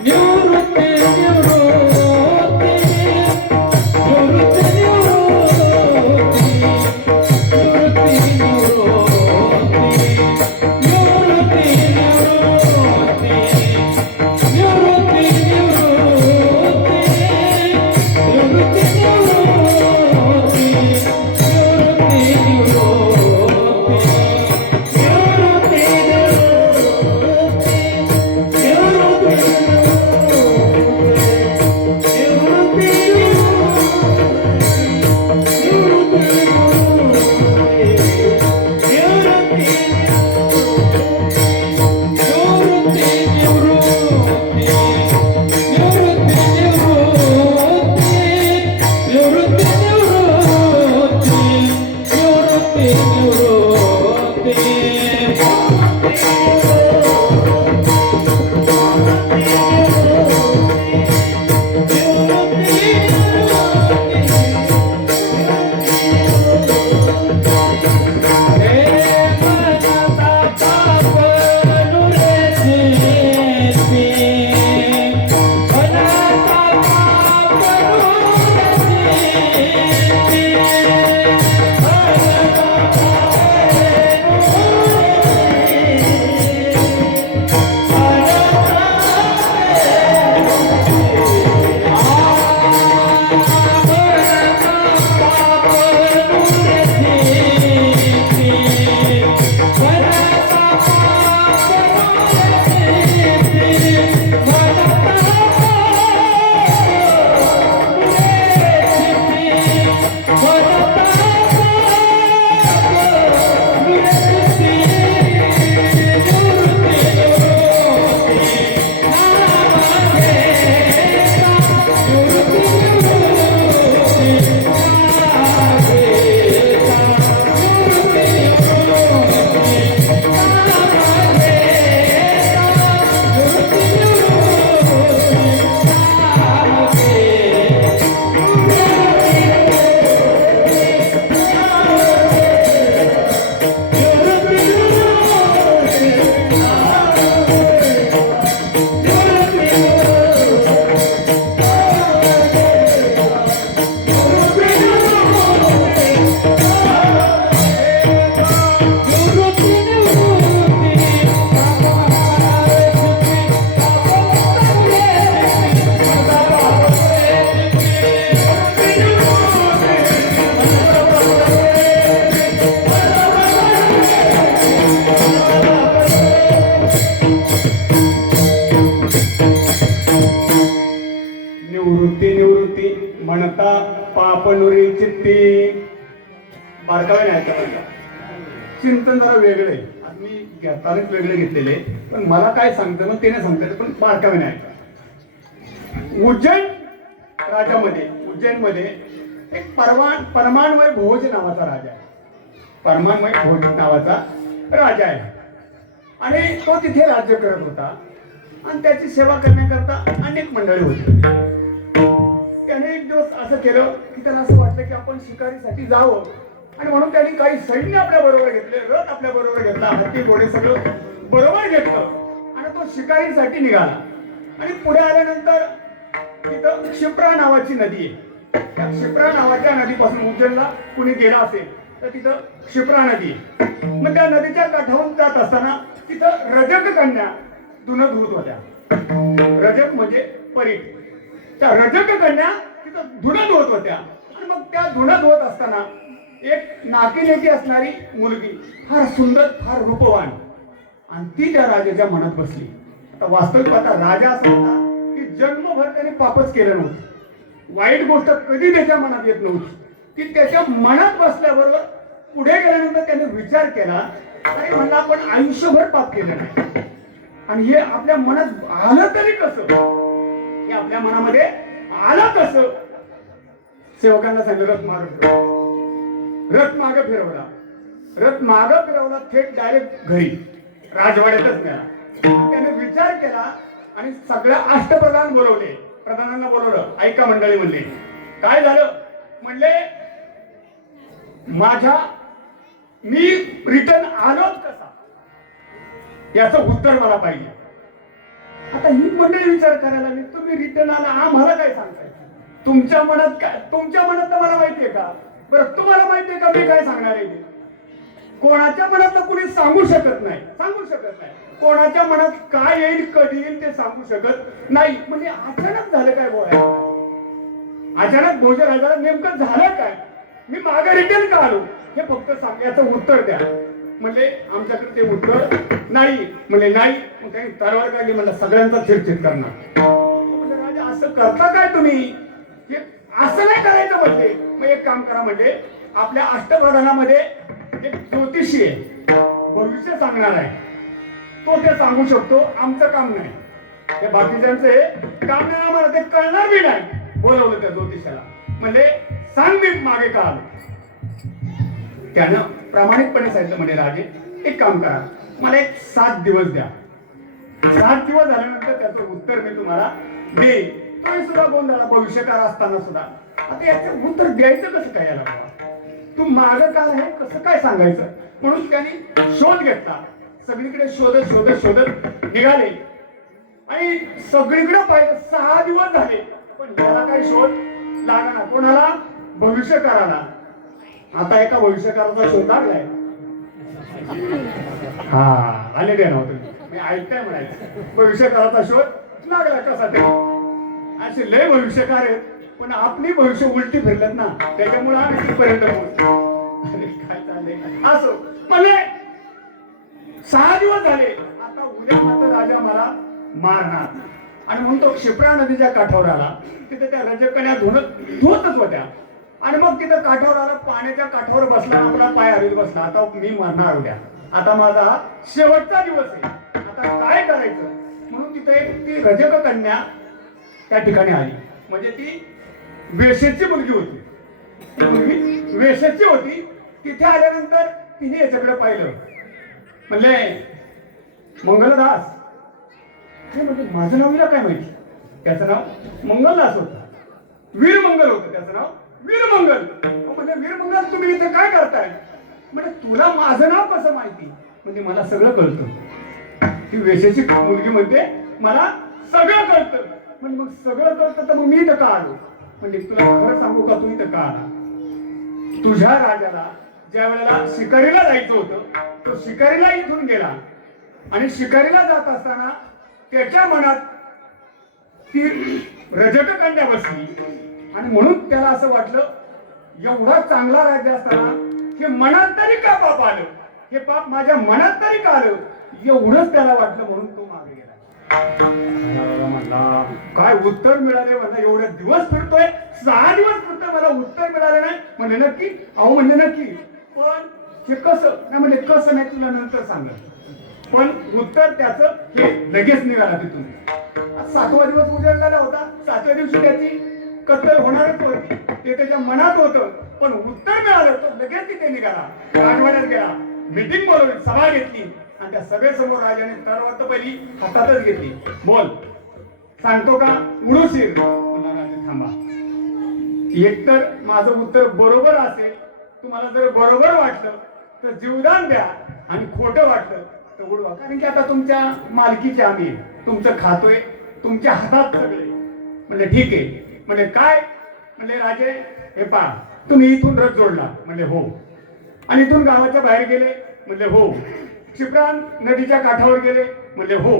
निवृत्ती निवृत्ती निवृत्ती म्हणता पापनुरी चित्ती. बारकावे नाही का चिंतन जरा वेगळे. आज मी घेतानाच वेगळे घेतलेले, पण मला काय सांगतं मग त्याने सांगतात, पण बारकावे नाही का. उज्जैन राजामध्ये उज्जैनमध्ये एक परमानमय भोज नावाचा राजा आहे. परमानमय भोज नावाचा राजा आहे आणि तो तिथे राज्य करत होता आणि त्याची सेवा करण्याकरता अनेक मंडळी होती. त्याने एक दिवस असं केलं की त्याला असं वाटलं की आपण शिकारीसाठी जावं, आणि म्हणून त्यांनी काही सैन्य आपल्या बरोबर घेतले, रथ आपल्या बरोबर घेतला, हत्ती घोडे सगळं बरोबर घेतलं आणि तो शिकारीसाठी निघाला. आणि पुढे आल्यानंतर तिथं क्षिप्रा नावाची नदी आहे. त्या क्षिप्रा नावाच्या नदीपासून उज्जैनला कुणी गेला असेल तर तिथं क्षिप्रा नदी आहे. मग त्या नदीच्या काठावरून जात असताना तिथं रजक कन्या धुणं धुत होत्या. रजक म्हणजे परीट. त्या रजक कन्या तिथं धुणं धुत होत्या. आणि मग त्या धुणं धुत असताना एक नाकीनेकी असणारी मुलगी, फार सुंदर, फार रूपवान, आणि ती त्या राजाच्या मनात बसली. आता वास्तविक आता राजा असा होता की जन्मभर त्याने पापच केलं नव्हतं. वाईट गोष्ट कधी त्याच्या मनात येत नव्हती. ती त्याच्या मनात बसल्याबरोबर पुढे गेल्यानंतर त्याने विचार केला आणि म्हणला आपण आयुष्यभर पाप केलं नाही आणि हे आपल्या मनात आलं तरी कसं, हे आपल्या मनामध्ये आलं कसं. सेवकांना सांगितलं रथ मागे फिरवला. रथ मागे फिरवला, थेट डायरेक्ट घरी राजवाड्यातच नेला. त्याने विचार केला आणि सगळ्या अष्टप्रधान बोलवले, प्रधानांना बोलवलं. ऐका मंडळी म्हणले, काय झालं म्हणले, मी रिटर्न आलोच कसा याचं उत्तर मला पाहिजे. आता ही मंडळी विचार करायला लागली, तुम्ही रिटर्न आला आम्हाला काय सांगताय, तुमच्या मनात काय, तुमच्या मनात तर मला माहितीये का, बरं तुम्हाला माहितीये का मी काय सांगणार आहे. कोणाच्या मनात कुणी सांगू शकत नाही, कोणाच्या मनात काय येईल कधी येईल ते सांगू शकत नाही. म्हणजे अचानक झालं काय बोलायला, अचानक भोजन राजाला नेमकं झालं काय, मी मागे रिटर्न का आलो हे फक्त सांगायचं उत्तर द्या. म्हणजे आमच्याकडे ते उत्तर नाही. म्हणजे नाही. मग काही तलवार काढली, म्हणलं सगळ्यांचा चिडचिड करणार. म्हणजे राजा असं करता काय तुम्ही, हे असं नाही करायचं. म्हणजे मग एक काम करा, म्हणजे आपल्या अष्टप्रधानामध्ये एक ज्योतिषी आहे, भविष्य सांगणार आहे, तो ते सांगू शकतो, आमचं काम नाही. हे बाकीच्यांचे काम नाही, आम्हाला ते कळणार बी नाही. बोलवलं त्या ज्योतिषाला, म्हणजे सांग मी मागे का आलो. त्यानं प्रामाणिकपणे सांगितलं, म्हणजे राजे एक काम करा, मला एक 7 दिवस द्या. 7 दिवस झाल्यानंतर त्याचं उत्तर मी तुम्हाला देईन. तोही सुद्धा गोंधळा, भविष्यकार असताना सुद्धा आता याचं उत्तर द्यायचं कसं काय याला, तू मागं काय आहे कसं काय सांगायचं. म्हणून त्यांनी शोध घेतला, सगळीकडे शोधत शोधत शोधत निघाले आणि सगळीकडे पाहिलं. 6 दिवस झाले पण याला काही शोध लागला. कोणाला, भविष्यकाराला. आता एका भविष्यकाराचा शोध लागलाय. हा आले काय नव्हतं, मी ऐकताय म्हणायचं. भविष्यकाराचा शोध लागला कसा तरी. असे लय भविष्यकार आहेत, पण आपली भविष्य उलटी फिरलेत ना, त्याच्यामुळे आम्ही तिथपर्यंत काय चाललंय असो. म्हणजे 6 दिवस झाले, आता उद्या मात्र राजा मला मारणार. आणि म्हणतो क्षिप्रा नदीच्या काठावर आला, तिथे त्या रजकन्या धुवतच होत्या. आणि मग तिथं काठावर आला, पाण्याच्या काठावर बसला, आपला पाय हलवत बसला. आता मी मरणार उद्या, आता माझा शेवटचा दिवस आहे, आता काय करायचं. म्हणून तिथे एक ती रजक कन्या त्या ठिकाणी आली. म्हणजे ती वेश्येची मुलगी होती, ती मुलगी वेश्येची होती. तिथे आल्यानंतर तिने याच्याकडे पाहिलं, म्हणले मंगलदास. म्हणजे माझं नाव हिला काय माहिती, त्याचं नाव मंगलदास होतं, वीरमंगल होतं त्याचं नाव, वीरमंगल. म्हणजे वीरमंगल तुम्ही इथे काय करताय. म्हणजे तुला माझं नाव कसं माहिती. म्हणजे मला सगळं कळतं. ती वेश्याची मुलगी म्हणते मला सगळं कळतं. म्हणजे मग सगळं कळतं तर मग मी इथं का आलो. म्हणजे तुला खरं सांगू का, तू इथं का आला. तुझ्या राजाला ज्या वेळेला शिकारीला जायचं होतं, तो शिकारीला इथून गेला आणि शिकारीला जात असताना त्याच्या मनात ती रजक कन्या बसली. आणि म्हणून त्याला असं वाटलं, एवढा चांगला राज्य असताना हे मनात तरी का पाप आलं, हे पाप माझ्या मनात तरी का आलं, एवढंच त्याला वाटलं. म्हणून तो मागे गेला. म्हणला काय उत्तर मिळाले, म्हणलं एवढे दिवस फिरतोय, 6 दिवस फिरतोय, मला उत्तर मिळाले नाही. म्हणजे नक्की, अहो म्हणजे नक्की, पण हे कसं नाही. म्हणजे कसं नाही तुला नंतर सांगत, पण उत्तर त्याचं हे लगेच निघाला तिथून. 7वा दिवस उजाडलेला होता, 7व्या दिवशी त्याची कत्तल होणारच होती, ते त्याच्या मनात होतं. पण उत्तर मिळालं, तो लगेच तिथे निघाला, राजवाड्यात गेला, मीटिंग बोलवली, सभा घेतली. आणि त्या सभेसमोर राजाने तलवार तर पहिली हातातच घेतली. बोल, सांगतो का उडूशीर. राजा थांबा, एकतर माझं उत्तर बरोबर असेल, तुम्हाला जर बरोबर वाटलं तर जीवदान द्या, आणि खोटं वाटलं तर उडवा. कारण की आता तुमच्या मालकीचे आम्ही, तुमचं खातोय, तुमच्या हातात सगळे. म्हणजे ठीक आहे. म्हणजे काय म्हणजे राजे, हे पहा तुम्ही इथून रथ जोडला. म्हणजे हो. आणि इथून गावाच्या बाहेर गेले. म्हणजे हो. क्षिप्रा नदीच्या काठावर गेले. म्हणजे हो.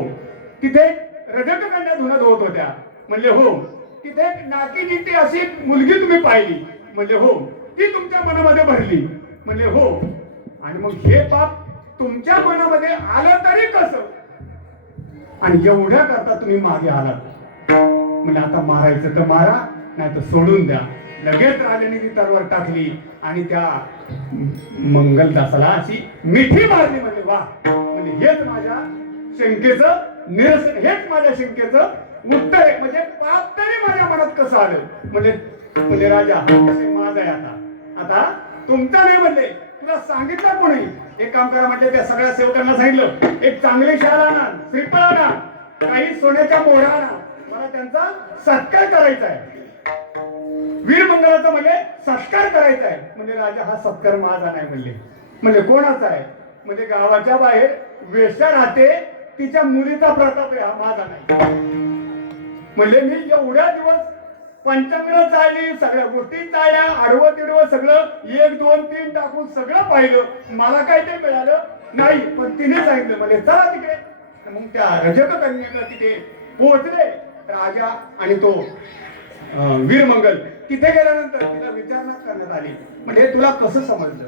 तिथे रजक कन्या धुणं धुवत होत्या. म्हणजे हो. तिथे नाकी नीती अशी मुलगी तुम्ही पाहिली. म्हणजे हो. ती तुमच्या मनामध्ये भरली. म्हणजे हो. आणि मग हे पाप तुमच्या मनामध्ये आलं तरी कसं, आणि एवढ्या करता तुम्ही मागे आलात. म्हणजे आता मारायचं तर मारा, नाही तर सोडून द्या. लगेच राजाने ती तलवार टाकली आणि त्या मंगलदासाला अशी मिठी मारली. म्हणजे वा, म्हणजे हेच माझ्या शंकेचं निरसन, हेच माझ्या शंकेचं उत्तर आहे. म्हणजे पाप तरी माझ्या मनात कसं आलं. म्हणजे म्हणजे राजा माझा आहे आता तुमचा नाही. म्हणले तुला सांगितलं कोणी. एक काम करा म्हटले, त्या सगळ्या सेवकांना सांगितलं, एक चांगली शाल आणा, श्रीफळ आणा, काही सोन्याच्या मोहरा आणा, मला त्यांचा सत्कार करायचा आहे. वीर मंगलाचा म्हणजे सत्कार करायचा आहे. म्हणजे राजा हा सत्कार माझा नाही म्हणले. म्हणजे कोणाचा आहे. म्हणजे गावाच्या बाहेर वेश्या राहते, तिच्या मुलीचा प्रताप आहे, हा माझा नाही. म्हणजे मी एवढ्या दिवस पंचमीला चालली, सगळ्या गोष्टी चालल्या, आडवं तिडवं सगळं 1 2 3 टाकून सगळं पाहिलं, मला काय ते मिळालं नाही. पण तिने सांगितलं म्हणजे चला तिकडे. मग त्या रजक कन्येला तिथे पोहोचले राजा आणि तो वीरमंगल. तिथे गेल्यानंतर तिला विचारणा करण्यात आली, म्हणजे तुला कसं समजलं.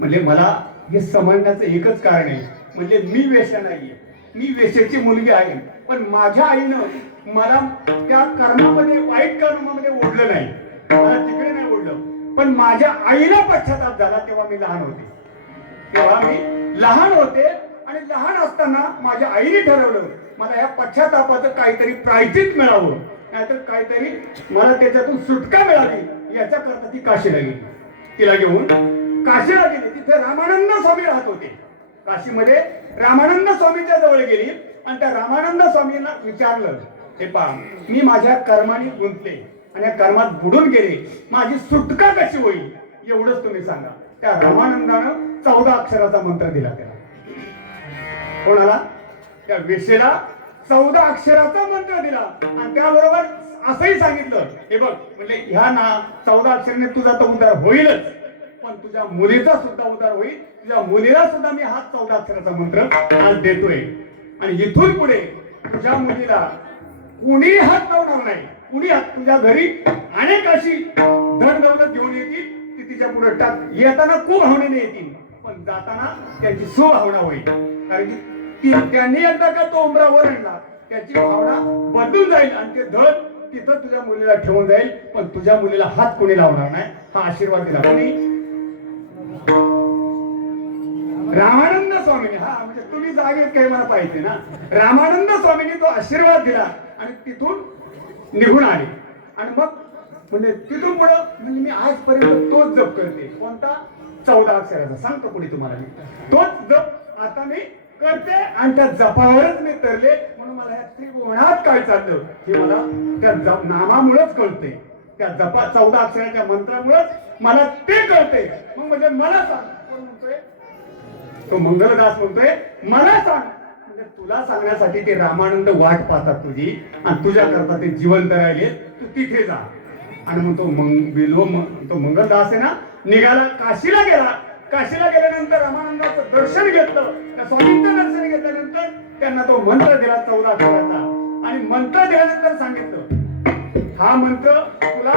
म्हणजे मला हे समजण्याचं एकच कारण आहे, म्हणजे मी वेश्या नाहीये, मी वेश्याची मुलगी आहे. पण माझ्या आईनं मला त्या कर्मामध्ये, वाईट कर्मामध्ये ओढलं नाही, मला तिकडे नाही ओढलं. पण माझ्या आईला पश्चाताप झाला तेव्हा मी लहान होते. आणि लहान असताना माझ्या आईने ठरवलं मला या पश्चातापाचं काहीतरी प्रायचित मिळावं, नाहीतर काहीतरी मला त्याच्यातून सुटका मिळावी, याच्याकरता ती काशीला गेली. तिला घेऊन काशीला गेली. तिथे रामानंद स्वामी राहत होते. काशीमध्ये रामानंद स्वामीच्या जवळ गेली आणि त्या रामानंद स्वामींना विचारलं, हे पहा, मी माझ्या कर्माने गुंतले आणि या कर्मात बुडून गेले, माझी सुटका कशी होईल एवढंच तुम्ही सांगा. त्या रामानंदानं 14 अक्षराचा मंत्र दिला त्याला. कोणाला? त्या वेश्येला 14 अक्षराचा मंत्र दिला आणि त्याबरोबर असंही सांगितलं, हे बघ, म्हणजे ह्या 14 अक्षराने तुझा तर उद्धार होईलच, पण तुझ्या मुलीचा सुद्धा उद्धार होईल. तुझ्या मुलीला सुद्धा मी हा 14 अक्षराचा मंत्र आज देतोय आणि इथून पुढे तुझ्या मुलीला कुणी हात लावणार नाही. कुणी तुझ्या घरी अनेक अशी धन दौलत घेऊन येतील, ती तिच्या पुढे टाक. येताना कुभावणीने येतील, पण जाताना त्यांची सुभावना होईल. कारण की त्यांनी एकदा का तो उमरावर आणला, त्याची भावना बदलून जाईल आणि ते धन तिथं तुझ्या मुलीला ठेवून जाईल, पण तुझ्या मुलीला हात कोणी लावणार नाही. हा आशीर्वाद दिला कोणी? रामानंद स्वामीने. हा, म्हणजे तुम्ही जागेत काही मला पाहिजे ना. रामानंद स्वामीने तो आशीर्वाद दिला आणि तिथून निघून आले. आणि मग म्हणजे तिथून पुढे म्हणजे मी आजपर्यंत तोच जप करते. कोणता? 14 अक्षराचा. सांगतो पुढे तुम्हाला मी. तोच जप आता मी करते आणि त्या जपावरच मी तरले. म्हणून मला या त्रिभुवनात काय चाललं हे मला त्या नामामुळेच कळते. त्या जपा 14 अक्षराच्या मंत्रामुळेच मला ते कळते. मग म्हणजे मला सांग, कोण म्हणतोय? तो मंगलदास म्हणतोय, मला सांग. म्हणजे तुला सांगण्यासाठी ते रामानंद वाट पाहतात तुझी आणि तुझ्या करता ते जिवंत राहिले. तू तिथे जा. आणि मग तो मंगलदास आहे ना, निघाला, काशीला गेला. काशीला गेल्यानंतर रामानंदाचं दर्शन घेतलं. त्या स्वामींचं दर्शन घेतल्यानंतर त्यांना तो मंत्र दिला 14 अक्षराचा. आणि मंत्र दिल्यानंतर सांगितलं, हा मंत्र तुला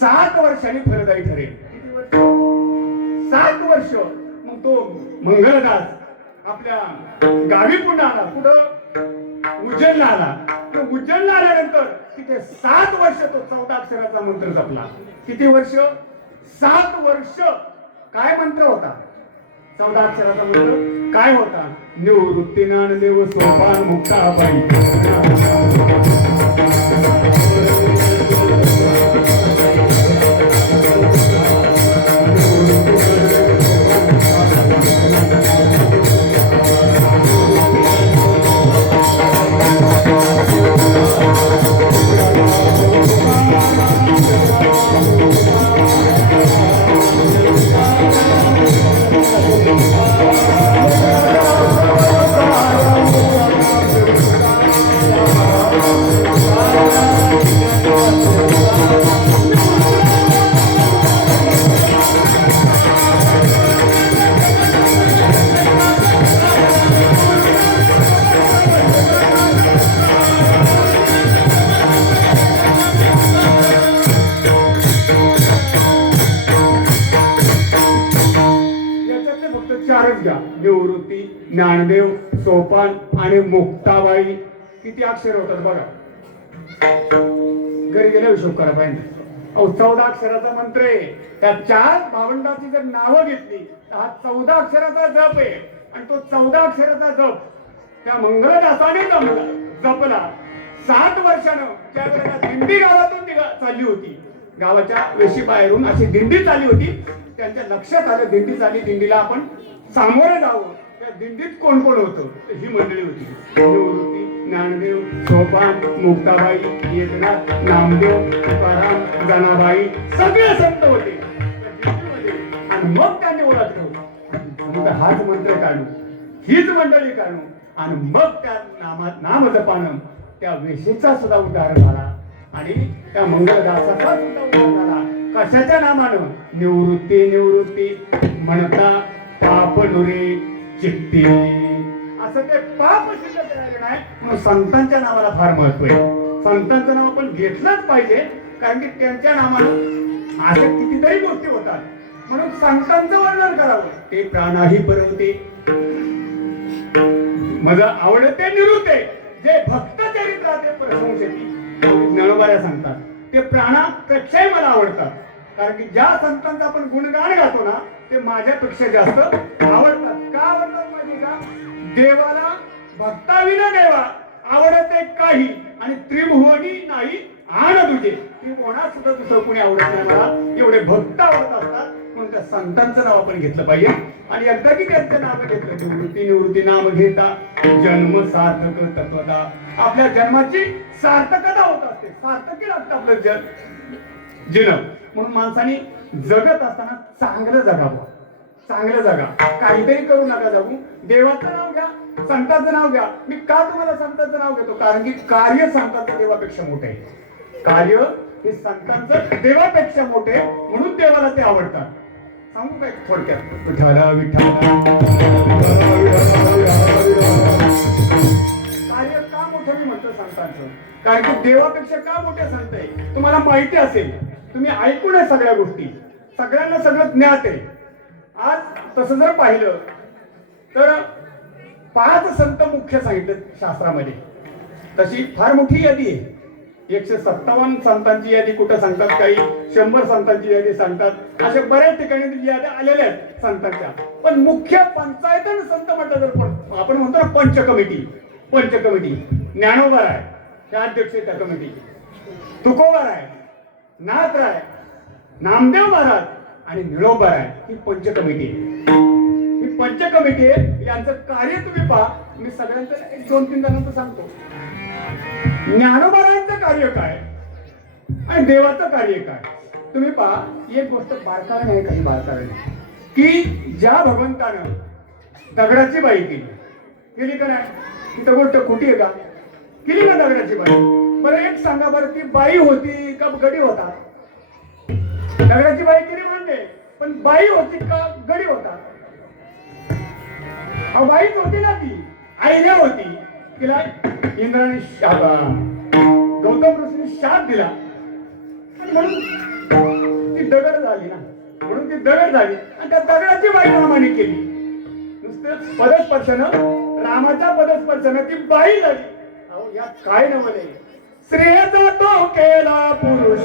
7 वर्षांनी फलदायी ठरेल. किती वर्ष? 7 वर्ष. मग तो मंगलदास आपल्या गावी पुन्हा आला. कुठं? उज्जैनला आला. उज्जैनला आल्यानंतर तिथे 7 वर्ष तो 14 अक्षराचा मंत्र जपला. किती वर्ष? 7 वर्ष. काय मंत्र होता? 14 अक्षराचा मंत्र काय होता? निवृत्ती ज्ञानदेव सोपान मुक्ताबाई. निवृत्ती, ज्ञानदेव, सोपान आणि मुक्ताबाई. किती अक्षर होतात बघा. घरी गेल्यावर हिशोब करा पाहिजे. अहो 14 अक्षराचा मंत्र आहे. त्या 4 भावंडाची जर नावं घेतली तर हा 14 अक्षराचा जप आहे. आणि तो 14 अक्षराचा जप त्या मंगळदासाने जपला. 7 वर्षानं त्या वेळेला दिंडी गावातून चालली होती. गावाच्या वेशी बाहेरून अशी दिंडी चालली होती. त्यांच्या लक्षात आलं दिंडी चालली, दिंडीला आपण सामोरे जावं. त्या दिंडीत कोण कोण होतं तर ही मंडळी होती. निवृत्ती, ज्ञानदेव, सोपान, मुक्ताबाई, एकनाथ, नामदेव, तुकाराम, जनाबाई सगळे संत होते त्या दिंडीमध्ये. आणि मग त्यांनी ओळखलं हाच मंत्र काढू, हीच मंडळी काढू. आणि मग त्या नाम जपानं त्या वेशीचा सुद्धा उद्धार झाला आणि त्या मंगळदासाचा सुद्धा उद्धार झाला. कशाच्या नामानं? निवृत्ती निवृत्ती म्हणता पाप नुरे चित्ती. असं ते पाप सिद्ध करायला नाही म्हणून संतांच्या नावाला फार महत्व आहे. संतांचं नाव आपण घेतलंच पाहिजे, कारण की त्यांच्या नावानं अशा कितीतरी गोष्टी होतात. म्हणून संतांचं वर्णन करावं. ते प्राणाही परवते माझं आवडते निवृत्ते जे भक्त चरित्राचे प्रशंसती ज्ञानोबाया सांगतात. ते प्राणापेक्षाही मला आवडतात, कारण की ज्या संतांचा आपण गुणगान गातो ना ते माझ्यापेक्षा जास्त आवडतात. का आवडतात माहिती का? देवाला भक्ताविना देवा आवडते काही आणि त्रिभुवनी नाही आण तुझे. त्रिभुवनात सुद्धा दुसरं कोणी आवडत नाही मला, एवढे भक्त आवडत असतात. म्हणून त्या संतांचं नाव आपण घेतलं पाहिजे. आणि एकदा की त्यांचं नाव घेतलं निवृत्ती निवृत्ती नाम घेता जन्म सार्थक तत्वता. आपल्या जन्माची सार्थकता होत असते, सार्थकी लागतं आपलं जीवन. म्हणून माणसाने जगत असताना चांगलं जगावं, चांगलं जगा, काहीतरी करू नका जगू. देवाचं नाव घ्या, संतांचं नाव घ्या. मी का तुम्हाला संतांचं नाव घेतो? कारण की कार्य संतांचं देवापेक्षा मोठे आहे. कार्य हे संतांचं देवापेक्षा मोठे, म्हणून देवाला ते आवडतात. सांगू काय थोडक्यात? विठाला विठाला कार्य का मोठं मी म्हणतो संतांचं? कारण की देवापेक्षा का मोठे संत आहे तुम्हाला माहिती असेल. तुम्ही ऐकून आहे सगळ्या गोष्टी, सगळ्यांना सगळं ज्ञात आहे. आज तसं जर पाहिलं तर 5 संत मुख्य सांगितले शास्त्रामध्ये. तशी फार मोठी यादी आहे. 157 संतांची यादी कुठं सांगतात, काही 100 संतांची यादी सांगतात. अशा बऱ्याच ठिकाणी याद्या आलेल्या आहेत संतांच्या. पण मुख्य पंचायतन संत म्हटलं तर पण आपण म्हणतो ना पंच कमिटी. ज्ञानोबा आहे त्या अध्यक्ष त्या कमिटी, तुकोबा आहे, नाथराय, नामदेव महाराज आणि निळोबा आहे. ही पंच कमिटी आहे. ही पंच कमिटी आहे. यांचं कार्य तुम्ही पहा. मी सगळ्यांचं 1-2-3 जणांचं सांगतो. ज्ञानोबारायांचं कार्य काय आणि देवाचं कार्य काय तुम्ही पहा. एक गोष्ट बारकावे नाही, काही बारकावे नाही, की ज्या भगवंतानं दगडाची बाई केली का नाही? तिथं गोष्ट खोटी आहे का? केली का दगडाची बाई? बरं एक सांगा बरं, ती बाई होती का गडी होता? दगडाची बाई केली म्हणजे, पण बाई होती का गडी होता? बाईच होती ना, ती आईल्या होती. तिला इंद्राने गौतम ऋषीने शाप दिला म्हणून ती दगड झाली ना, म्हणून ती दगड झाली. आणि त्या दगडाची बाई रामाने केली. नुसतं पदस्पर्शानं, रामाच्या पदस्पर्शानं ती बाई झाली. अहो यात काय नवले? श्रेयचा तो केला पुरुष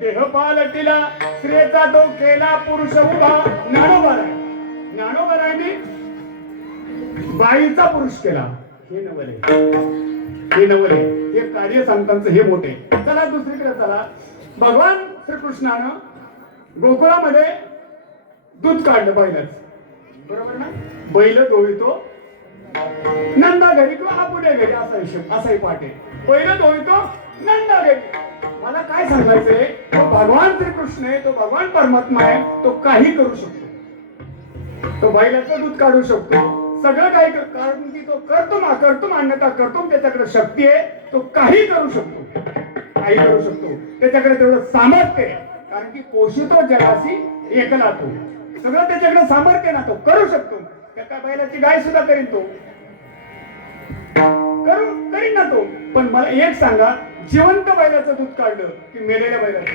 देहपालटीला स्त्रीचा तो केला पुरुष उभा. ज्ञानोबारायांनी बाईचा पुरुष केला. हे नवले हे कार्य संतांचं हे मोठे. चला दुसरीकडे चला. भगवान श्रीकृष्णानं गोकुळामध्ये दूध काढलं बैलाच, बरोबर ना? बैल धोवितो नंदा घरी किंवा आपुल्या घरी, असा हिशोब, असाही पाठ आहे. बैल धोवितो नंदा घरी. मला काय सांगायचंय, तो भगवान श्रीकृष्ण आहे, तो भगवान परमात्मा आहे, तो काही करू शकतो. तो बैलाचं दूध काढू शकतो, सगळं काही कारण की तो करतो मान्यता करतो, त्याच्याकडे शक्ती आहे, तो काही करू शकतो, काही करू शकतो. त्याच्याकडे तेवढं सामर्थ्य आहे, कारण की पोषितो जगाशी एकला तो, सगळं त्याच्याकडे सामर्थ्य ना, तो करू शकतो. त्या बैलाची गाय सुद्धा करीन तो, करीन ना तो. पण मला एक सांगा, जिवंत बैलाचं दूध काढलं की मेलेल्या बैलाचं?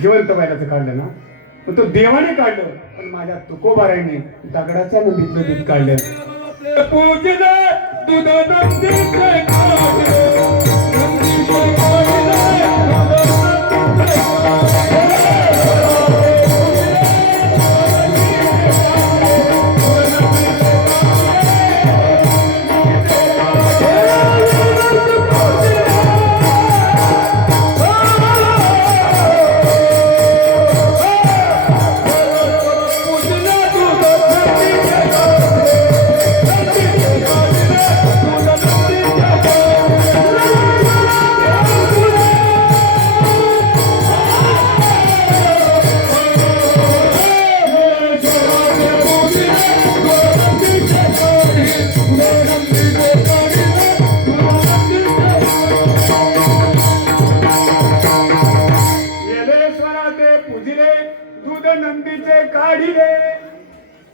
जिवंत बैलाचं काढलं ना, तो देवाने काढलं. पण माझ्या तुकोबाराने दगडाच्या नदीतलं दूध काढलं. पूजलं दूध नंदीचे काढलं, नंदीचे काढलं.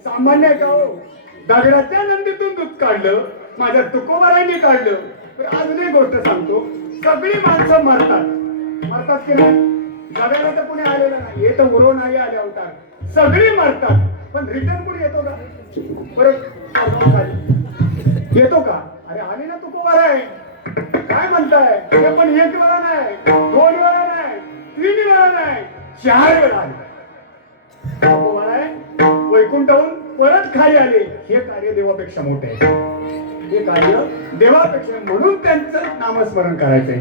सामान्य का हो, दगडाच्या नंदीतून दूध काढलं, माझ्या तुकोबारांनी काढलं. तर अजून एक गोष्ट सांगतो, सगळी माणसं मरतात की नाही? जगायला तर कोणी आलेलं नाही, हे तर उरो नाही आले अवतार, सगळी मरतात. पण रिटर्न कोणी येतो का? परत येतो का? अरे आले ना तुकोबार आहे, काय म्हणताय? ते पण एक वेळा नाही, 2 वेळा नाही, 3 वेळा नाही, 4 वेळा आले. वैकुंठाहून परत खाली आले. हे कार्य देवापेक्षा मोठे आहे, हे कार्य देवापेक्षा, म्हणून त्यांचं नामस्मरण करायचंय.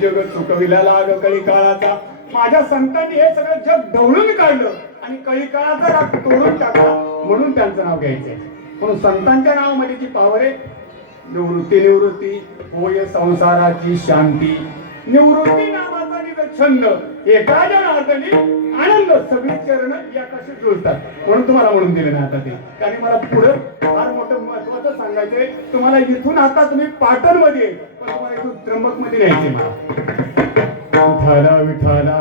जग चुकविला लाग कळी काळाचा. माझ्या संतांनी हे सगळं जग ढवळून काढलं आणि कळी काळाचा राग तोडून टाकला, म्हणून त्यांचं नाव घ्यायचंय. म्हणून संतांच्या नावामध्ये जी पावर आहे, निवृत्ती होय संसाराची शांती. निवृत्ती नावाचा निज छंद, एका जनार्दनी आनंद. सगळी चरण याकाशी जुळतात, म्हणून तुम्हाला म्हणून दिले ना आता ते. कारण मला पुढे फार मोठं महत्वाचं सांगायचंय तुम्हाला. इथून आता तुम्ही पाटण मध्ये, पण तुम्हाला इथून त्र्यंबक मध्ये न्यायचे मला. विठाला विठाला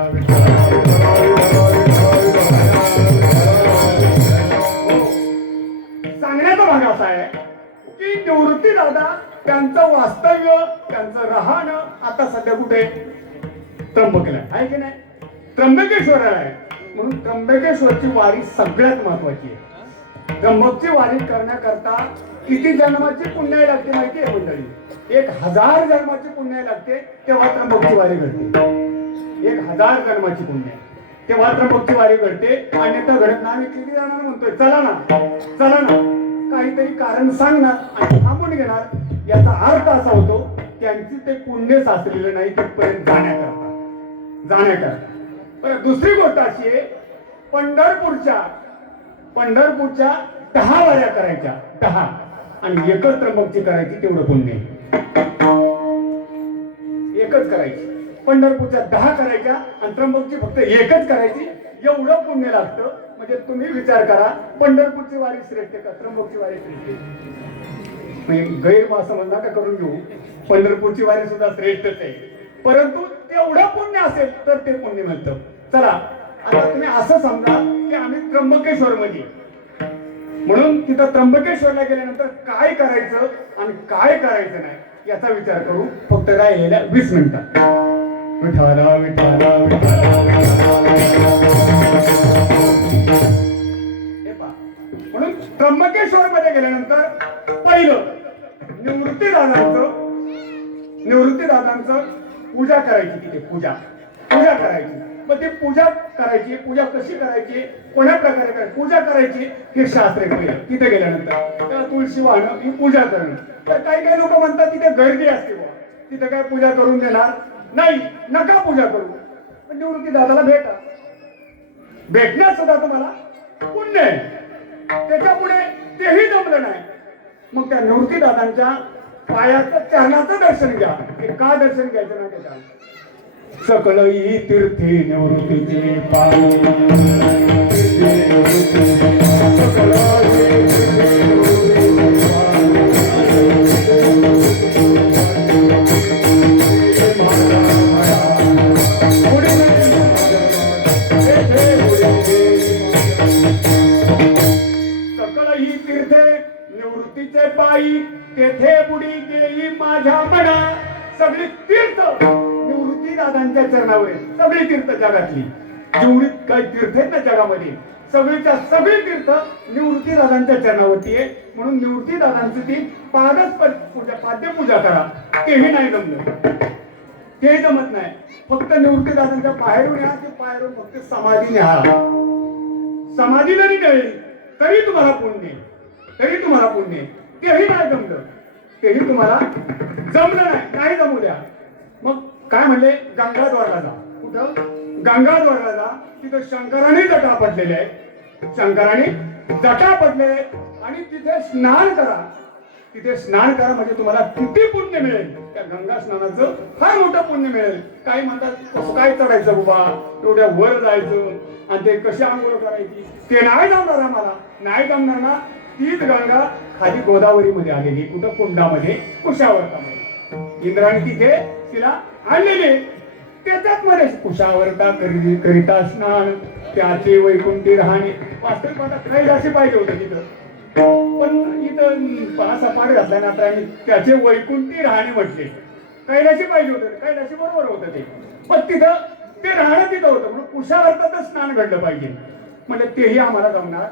सांगण्याचा भाग असा आहे की निवृत्ती दादा त्यांचं वास्तव्य, त्यांचं राहणं आता सध्या कुठे? त्र्यंबकला आहे की नाही? त्र्यंबकेश्वराला आहे. म्हणून त्र्यंबकेश्वरची वारी सगळ्यात महत्वाची आहे. त्र्यंबकची वारी करण्याकरता किती जन्माची पुण्य लागते माहिती आहे मंडळी? 1000 जन्माची पुण्य लागते, तेव्हा त्र्यंबकची वारी घडते. 1000 जन्माची पुण्य, तेव्हा त्र्यंबकची वारी घडते. अन्यथा घडत नाही. किती जणांना म्हणतोय चला ना, काहीतरी कारण सांगणार आणि थांबून घेणार. याचा अर्थ असा होतो त्यांची ते पुण्य साचलेलं नाही तिथपर्यंत जाण्याकरता. पण दुसरी गोष्ट अशी आहे, पंढरपूरच्या 10 वाऱ्या करायच्या, 10, आणि एकच त्र्यंबकची करायची. तेवढं पुण्य एकच करायची. पंढरपूरच्या 10 करायच्या आणि त्र्यंबकची फक्त एकच करायची. एवढं पुण्य लागतं. म्हणजे तुम्ही विचार करा, पंढरपूरची वारी श्रेष्ठ का त्र्यंबकची वारी श्रेष्ठ? म्हणजे गैर असं म्हणा का करून घेऊ, पंढरपूरची वारी सुद्धा श्रेष्ठच आहे, परंतु तेवढं पुण्य असेल तर ते पुण्य मिळतं. चला आता तुम्ही असं समजा की आम्ही त्र्यंबकेश्वर मध्ये, म्हणून तिथं त्र्यंबकेश्वरला गेल्यानंतर काय करायचं आणि काय करायचं नाही याचा विचार करू. फक्त काय यायला 20 मिनिटात. विठाला विठाला विठाला हे पहा. म्हणून त्र्यंबकेश्वर मध्ये गेल्यानंतर पहिलं निवृत्तीदादांचं पूजा करायची, तिथे पूजा करायची. मग ती पूजा करायची, पूजा कशी करायची, कोण्या प्रकारे करायची, पूजा करायची हे शास्त्र आहे. पहिलं तिथे गेल्यानंतर त्या तुळशी वाहणं ही पूजा करणं. तर काही लोक म्हणतात तिथे गर्दी असते, तिथे काय पूजा करून देणार नाही, नका पूजा करू. पण निवृत्ती दादाला भेटण्यात सुद्धा तुम्हाला पुण्य आहे. त्याच्यापुढे तेही जमलं नाही, मग त्या निवृत्ती दादांच्या पायाचं चरणाचं दर्शन घ्या. हे का दर्शन घ्यायचं ना त्याच्या सकल ही तीर्थी निवृत्तीचे पाय, सकल ही तीर्थे निवृत्तीचे पायी, तेथे बुडी गेली माझ्या मना. सगळी तीर्थ निवृत्ती दादांच्या चरणावर आहे. सगळी तीर्थ जगातली जेवढी काही तीर्थ आहेत ना जगामध्ये, सगळीच्या सगळी तीर्थ निवृत्ती दादांच्या चरणावरती आहे. म्हणून निवृत्ती दादांची ती पाद्यपूजा करा. तेही नाही जमलं, तेही जमत नाही. फक्त निवृत्ती दादांच्या बाहेरून या, ते बाहेरून फक्त समाधी न्या. समाधी जरी मिळेल तरी तुम्हाला पुण्य, तेही नाही जमलं, तेही तुम्हाला जमलं नाही जमू द्या. मग काय म्हणले, गंगाद्वारला जा. कुठं? गंगाद्वारला जा. तिथं शंकराने जटा पडलेले आहे, आणि तिथे स्नान करा. म्हणजे तुम्हाला किती पुण्य मिळेल, त्या गंगा स्नानाचं फार मोठं पुण्य मिळेल. काही म्हणतात कसं काय चढायचं बाबा, एवढ्या वर जायचं आणि ते कशी आंघोळ करायची, ते नाही जमणार आम्हाला. नाही जमणार ना, तीच गंगा खाली गोदावरी मध्ये आलेली. कुठं? कुंडामध्ये, कुशावर्तामध्ये. इंद्राने तिथे तिला आणलेले. त्याच्यात मध्ये कुशावर्ता करिता स्नान, त्याचे वैकुंठी राहणे. वास्तविक पाठात कैलाशी पाहिजे होतं तिथं, पण इथं असा पाठ घातला ना तर त्याचे वैकुंठी राहणे म्हटले. कैलाशी पाहिजे होतं, कैलाशी बरोबर होतं ते, पण तिथं ते राहणं तिथं होतं. म्हणून कुशावर्ताचं स्नान घडलं पाहिजे. म्हणजे तेही आम्हाला जमणार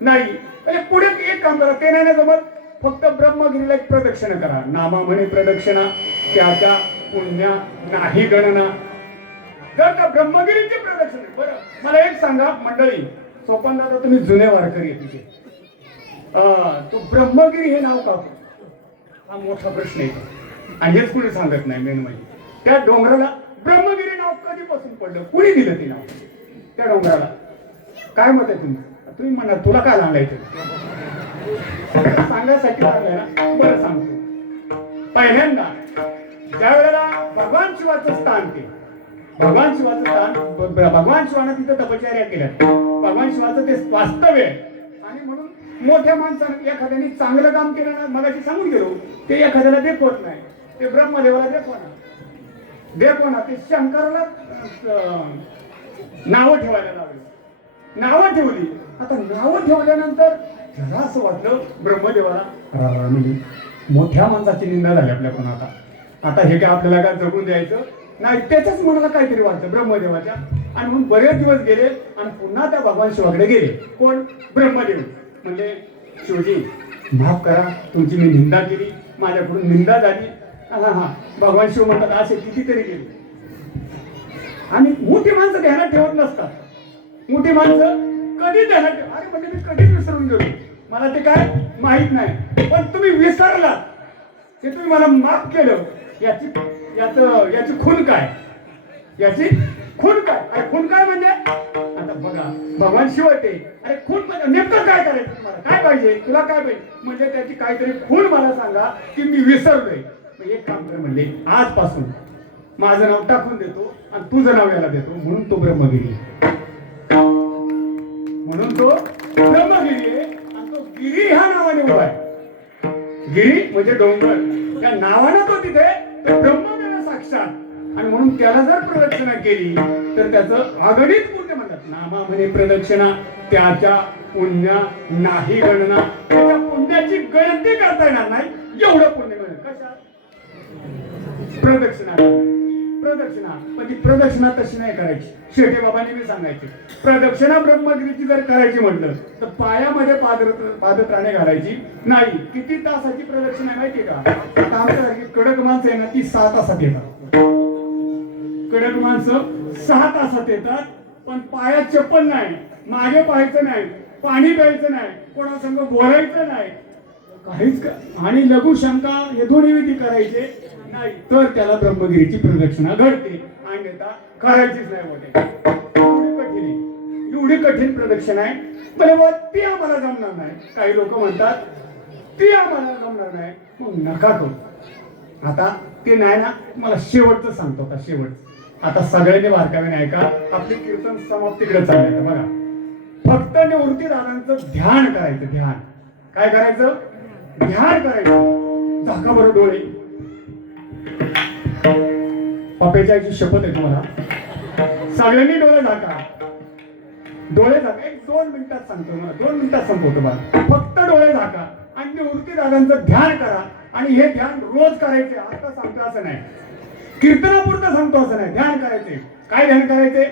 नाही. म्हणजे पुढे एक काम करा, ते नाही जमत, फक्त ब्रह्मगिरीला एक प्रदक्षिणा करा. नामा म्हणे प्रदक्षिणा, त्याच्या पुण्या नाही गणना. जर का ब्रह्मगिरीची प्रदक्षिणा, बरं मला एक सांगा मंडळी, सोपान दादा तुम्ही जुने वारकरी आहे तिथे, तो ब्रह्मगिरी हे नाव का, हा मोठा प्रश्न आहे. आणि हेच कुणी सांगत नाही. मेन म्हणजे त्या डोंगराला ब्रह्मगिरी नाव कधीपासून पडलं, कुणी दिलं ते नाव त्या डोंगराला? काय मत आहे तुम्ही म्हणा, तुला काय सांगायचं, सांगायसाठी लागलंय ना. बरं सांगतो. पहिल्यांदा ज्या वेळेला भगवान शिवाचं स्थान, भगवान शिवानं तिथं तपश्चर्या केल्या. भगवान शिवाचं ते वास्तव्य आहे. आणि म्हणून मोठ्या माणसानं एखाद्याने चांगलं काम केलं ना, मगाशी सांगून गेलो, ते एखाद्याला देखवत नाही, ते ब्रह्मदेवाला देखवना, ते शंकराला नावं ठेवायला लागले. नावं ठेवली. आता नावं ठेवल्यानंतर जरा असं वाटलं ब्रह्मदेवाला, म्हणजे मोठ्या माणसाची निंदा झाली आपल्याकडून. आता हे काय आपल्याला काय जगून द्यायचं नाही, त्याच्याच मनाला काहीतरी वाटतं ब्रह्मदेवाच्या. आणि म्हणून बरेच दिवस गेले आणि पुन्हा त्या भगवान शिवाकडे गेले. कोण? ब्रह्मदेव. म्हणजे शिवजी माफ करा, तुमची मी निंदा केली, माझ्याकडून निंदा झाली. भगवान शिव म्हणतात असे कितीतरी गेले. आणि मोठी माणसं ध्यानात ठेवत नसतात. मोठी माणसं कधी ध्यानात अरे म्हणजे मी कधीच विसरून गेलो, मला ते काय माहित नाही. पण तुम्ही विसरला, ते तुम्ही मला माफ केलं, याची खून काय, अरे खून काय म्हणजे? आता बघा भगवान शिव ते, अरे खून म्हणजे नेमकं काय करायचं, तुम्हाला काय पाहिजे, तुला काय पाहिजे, म्हणजे त्याची काहीतरी खून मला सांगा की मी विसरलोय. एक काम कर म्हणले, आजपासून माझं नाव टाकून देतो आणि तुझं नाव याला देतो, म्हणून तो ब्रह्मगिरी. म्हणून तो ब्रह्मगिरी आहे आणि तो गिरी ह्या नावाने उभा आहे. गिरी म्हणजे डोंगर, त्या नावानं तो तिथे तो ब्रह्म त्याला साक्षात आणि म्हणून त्याला जर प्रदक्षिणा केली तर त्याचं अगणित पुण्य म्हणतात. नामा म्हणे प्रदक्षिणा, त्याच्या पुण्य नाही गणना. त्याच्या पुण्याची गणती करता येणार नाही एवढं पुण्य मिळेल. कशा प्रदक्षिणा प्रदक्षिणा पण ती प्रदक्षिणा तशी नाही करायची. शेटे बाबांनी मी सांगायचे प्रदक्षिणा ब्रह्मगिरीची जर करायची म्हटलं तर पायामध्ये पादत्राणे घालायची नाही. किती तासाची प्रदक्षिणा आहे माहितीये का? आता आमच्यासारखी कडक माणसं आहे ना ती 6 तासात येतात. कडक माणसं 6 तासात येतात पण पायात चप्पल नाही, मागे पाहायचं नाही, पाणी प्यायचं नाही, कोणासंग बोलायचं नाही, काहीच आणि लघुशंका हे दोन्ही विधी करायचे नाही तर त्याला ब्रह्मगिरीची प्रदक्षिणा घडते. अन्यथा करायचीच नाही होते. एवढी कठीण प्रदक्षिणा आहे. बरोबर ती आम्हाला जमणार नाही. काही लोक म्हणतात ती आम्हाला जमणार नाही, मग नका करू. आता ते नाही ना, मला शेवटचं सांगतो का शेवट. आता सगळ्यांनी बारकाव्याने ऐका. आपले कीर्तन समाप्तीकडे चाललंय बघा. फक्त निवृत्ती दादांचं ध्यान करायचं. ध्यान काय करायचं? ध्यान करायचं. झाका बरं डोळे. पपेचाची शपथ आहे तुम्हाला. सगळ्यांनी डोळे झाका. डोळे झाका. 1-2 मिनिटात सांगतो मला. 2 मिनिटात संपवतो मला. फक्त डोळे झाका आणि निवृत्ती दादांचं ध्यान करा. आणि हे ध्यान रोज करायचे. आता सांगतो असं नाही, कीर्तनापुरतं सांगतो असं नाही. ध्यान करायचे. काय ध्यान करायचे?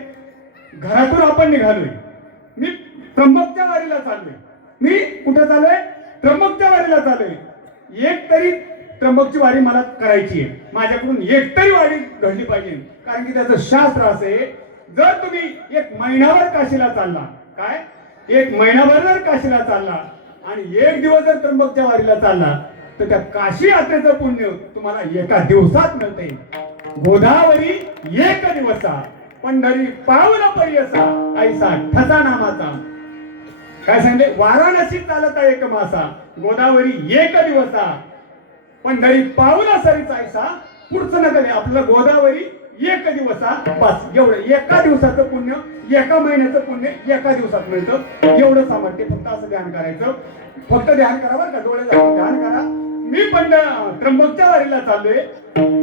घरातून आपण निघालोय. मी त्र्यंबकच्या वारीला चाललोय. मी कुठं चाललोय? त्र्यंबकच्या वारीला चाललोय. एक तरी त्र्यंबकची वारी मला करायची आहे. माझ्याकडून एक तरी वारी घडली पाहिजे. कारण की त्याचं शास्त्र असं आहे, जर तुम्ही 1 महिनाभर काशीला चालला, काय 1 महिनाभर जर काशीला चालला आणि 1 दिवस जर त्र्यंबकच्या वारीला चालला तर त्या काशी यात्रेचं पुण्य तुम्हाला एका दिवसात मिळते. गोदावरी एक दिवसा, पंढरी पावला परियसा, ऐसा ठसा नामाचा. काय सांगते? वाराणसी चालता 1 मासा, गोदावरी एक दिवसा, पंढरी पावला सरीचा ऐसा. पुढचं नका. आपलं गोदावरी एक दिवसा, बस एवढं. एका दिवसाचं पुण्य, एका महिन्याचं पुण्य एका दिवसात मिळतं. एवढं सामर्थ्य. फक्त असं ध्यान करायचं. फक्त ध्यान करा बरं का. डोळे झाकून ध्यान करा. मी पण त्र्यंबकच्या वारीला चाललोय.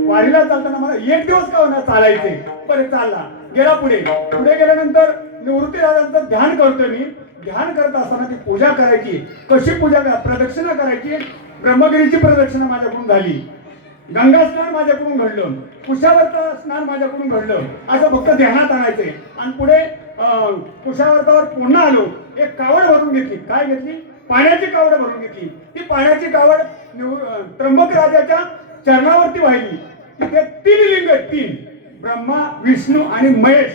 वारीला चालताना मला 1 दिवस का होणार चालायचे. बरं चालला, गेला पुढे. पुढे गेल्यानंतर निवृत्ती दादांचं ध्यान करतोय मी. ध्यान करत असताना ती पूजा करायची. कशी पूजा करा? प्रदक्षिणा करायची. ब्रह्मगिरीची प्रदक्षिणा माझ्याकडून झाली. गंगा स्नान माझ्याकडून घडलं. कुशावर्त स्नान माझ्याकडून घडलं. असं फक्त ध्यानात आणायचंय. आणि पुढे कुशावर्तावर पुन्हा आलो. एक कावड भरून घेतली. काय घेतली? पाण्याची कावड भरून घेतली. ती पाण्याची कावड त्र्यंबक राजाच्या चरणावरती वाहिली. तिथे 3 लिंग, 3 ब्रह्मा, विष्णू आणि महेश,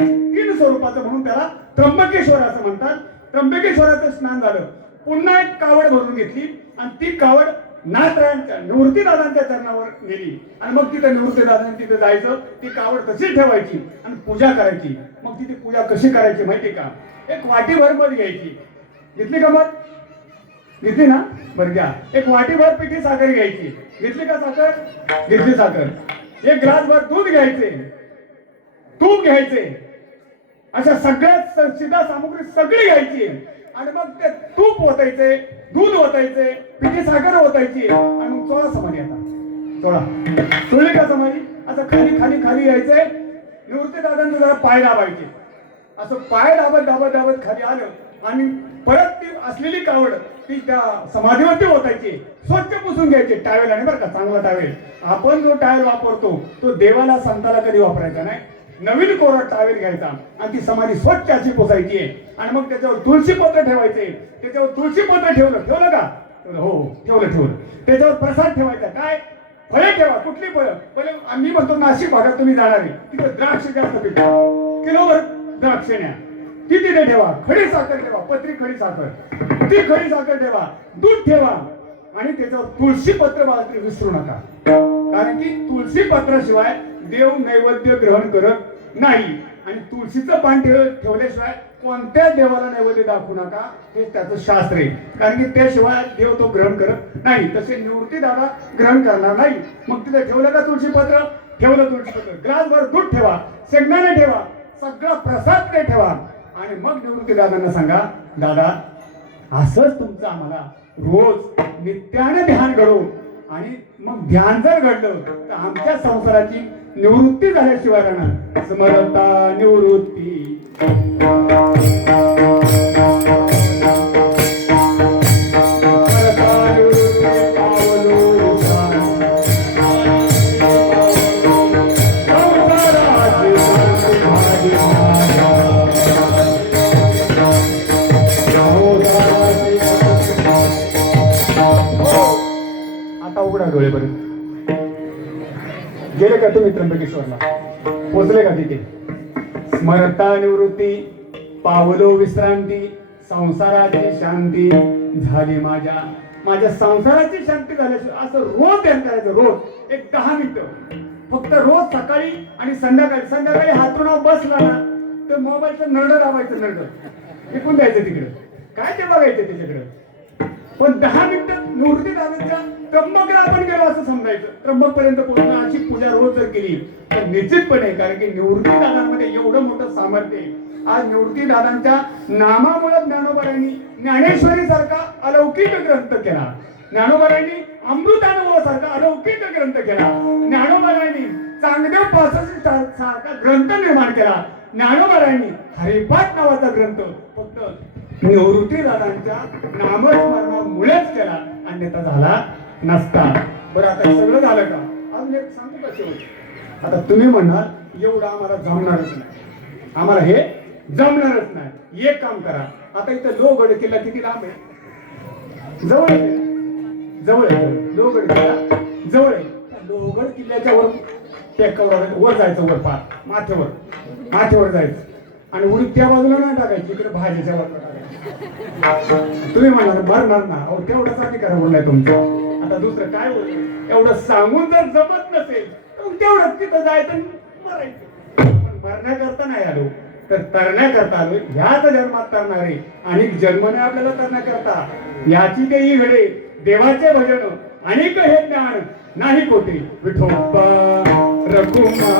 3 स्वरूपाचं म्हणून त्याला त्र्यंबकेश्वर असं म्हणतात. त्र्यंबकेश्वराचं स्नान झालं. पुन्हा एक कावड भरून घेतली आणि ती कावड नाथरायांच्या निवृत्ती दादांच्या चरणावर नेली. आणि मग तिथे निवृत्ती दादांनी तिथे जायचं. ती कावड तशीच ठेवायची आणि पूजा करायची. मग तिथे पूजा कशी करायची माहिती का? एक वाटीभर मध घ्यायची. घेतली का मध? घेतली ना? बरं घ्या. एक वाटीभर पिठी साखर घ्यायची. घेतली का साखर? घेतली साखर. 1 ग्लासभर दूध घ्यायचे. तूप घ्यायचे. अशा सगळ्यात सिद्धा सामुग्री सगळी घ्यायची. आणि मग ते तूप ओतायचे, दूध ओतायचे, पिठी साखर ओतायची आणि मग चोळा समाधी. आता चोळा. चोळली का समाधी? असं खाली खाली खाली यायचे. निवृत्ती दादांना जरा पाय दाबायचे. असं पाय दाबत दाबत दाबत खाली आलं आणि परत ती असलेली कावड ती त्या समाधीवरती ओतायची. स्वच्छ पुसून घ्यायचे टावेल. बरं का, चांगला टावेल. आपण जो टावेल वापरतो तो देवाला संताला कधी वापरायचा नाही. नवीन कोरा टावेल घ्यायचा आणि ती समाधी स्वच्छ अशी पुसायची. आणि मग त्याच्यावर तुळशीपत्र ठेवायचे. त्याच्यावर तुळशीपत्र ठेवलं का? हो, ठेवलं. त्याच्यावर प्रसाद ठेवायचा. काय? फळे ठेवा. कुठली फळं? पहिले आम्ही म्हणतो नाशिक भागात तुम्ही जाणार आहे तिथे द्राक्ष जास्त पिकतात. किलोभर द्राक्ष न्या. ती तिथे ठेवा. खडी साखर ठेवा. पत्री खडी साखर. ती खडी साखर ठेवा. दूध ठेवा. आणि त्याच्यावर तुळशीपत्र बाळगणे विसरू नका. कारण की तुळशीपत्राशिवाय देव नैवेद्य ग्रहण करत नाही. आणि तुळशीचं पान ठेवल्याशिवाय कोणत्या देवाला नैवेद्य दाखवू नका. हे त्याचं शास्त्र आहे. कारण की त्याशिवाय देव तो ग्रहण करत नाही. तसे निवृत्ती दादा ग्रहण करणार नाही. मग तिथे ठेवलं का तुळशीपत्र? ठेवलं तुळशीपत्र. ग्लासभर दूध ठेवा. शेंगदाणे ठेवा. सगळा प्रसाद ते ठेवा. आणि मग निवृत्ती दादांना सांगा, दादा असंच तुमचं आम्हाला रोज नित्याने ध्यान घडवून, आणि मग ध्यान जर घडलं तर आमच्या संसाराची निवृत्ती झाल्याशिवाय राहणार. स्मरता निवृत्ती डोळे पर्यंत गेले का तुम्ही त्र्यंबकेश्वरला? पोचले का तिथे? स्मरता निवृत्ती, पावलो विश्रांती, संसाराची शांती झाली माझ्या संसाराची शांती झाल्याशिवाय असं रोज ध्यान करायचं. रोज एक 10 मिनिटं फक्त, रोज सकाळी आणि संध्याकाळी हातून बसला ना तर मोबाईलचं नरड दाबायचं, नरड फेकून द्यायचं तिकडे, काय ते बघायचं त्याच्याकडे. पण 10 मिनिटं निवृत्ती दादांच्या त्र्यंबकला आपण गेलो असं समजायचं. त्र्यंबक पर्यंत पोहोचणं, अशी पूजा रोज जर केली तर निश्चितपणे, कारण की निवृत्ती दादांमध्ये एवढं मोठं सामर्थ्य आहे. आज निवृत्ती दादांच्या नामामुळे ज्ञानोबारायांनी ज्ञानेश्वरी सारखा अलौकिक ग्रंथ केला, ज्ञानोबारायांनी अमृतानुभवासारखा अलौकिक ग्रंथ केला, ज्ञानोबारायांनी चांगदेव पासष्ट सारखा ग्रंथ निर्माण केला, ज्ञानोबारायांनी हरिपाठ नावाचा ग्रंथ फक्त निवृत्ती दादांच्या नामस्मरणामुळेच केला, अन्यथा झाला नसता. बरं, आता सगळं झालं का? अजून एक सांगू का शेवट? आता तुम्ही म्हणाल एवढं आम्हाला जमणारच नाही, आम्हाला हे जमणारच नाही. एक काम करा, आता इथं लोहगड किल्ला किती लांब आहे? जवळ आहे, जवळ आहे. लोहगड किल्ला जवळ आहे. लोहगड किल्ल्याच्या वर जायचं, वर पार माथ्यावर जायचं, आणि उडी त्या बाजूला नाही टाकायची, इकडे भाजीच्या वर टाकायची. तुम्ही म्हणाल मरणार ना, अहो तेवढाच अधिकार बोललाय तुमचा. आता दुसरं काय बोलतो? एवढं सांगून जर जमत नसेल तर तेवढंच तिथं जायचं मरायचं. पण मरण्याकरता नाही आलो, तर तरण्याकरता आलो. ह्याच जन्मात तरणारे आणि जन्म नाही आपल्याला तरण्याकरता. याची काही घडे देवाचे भजन अनेक हे ज्ञान नाही कोटे. विठोबा रघुमा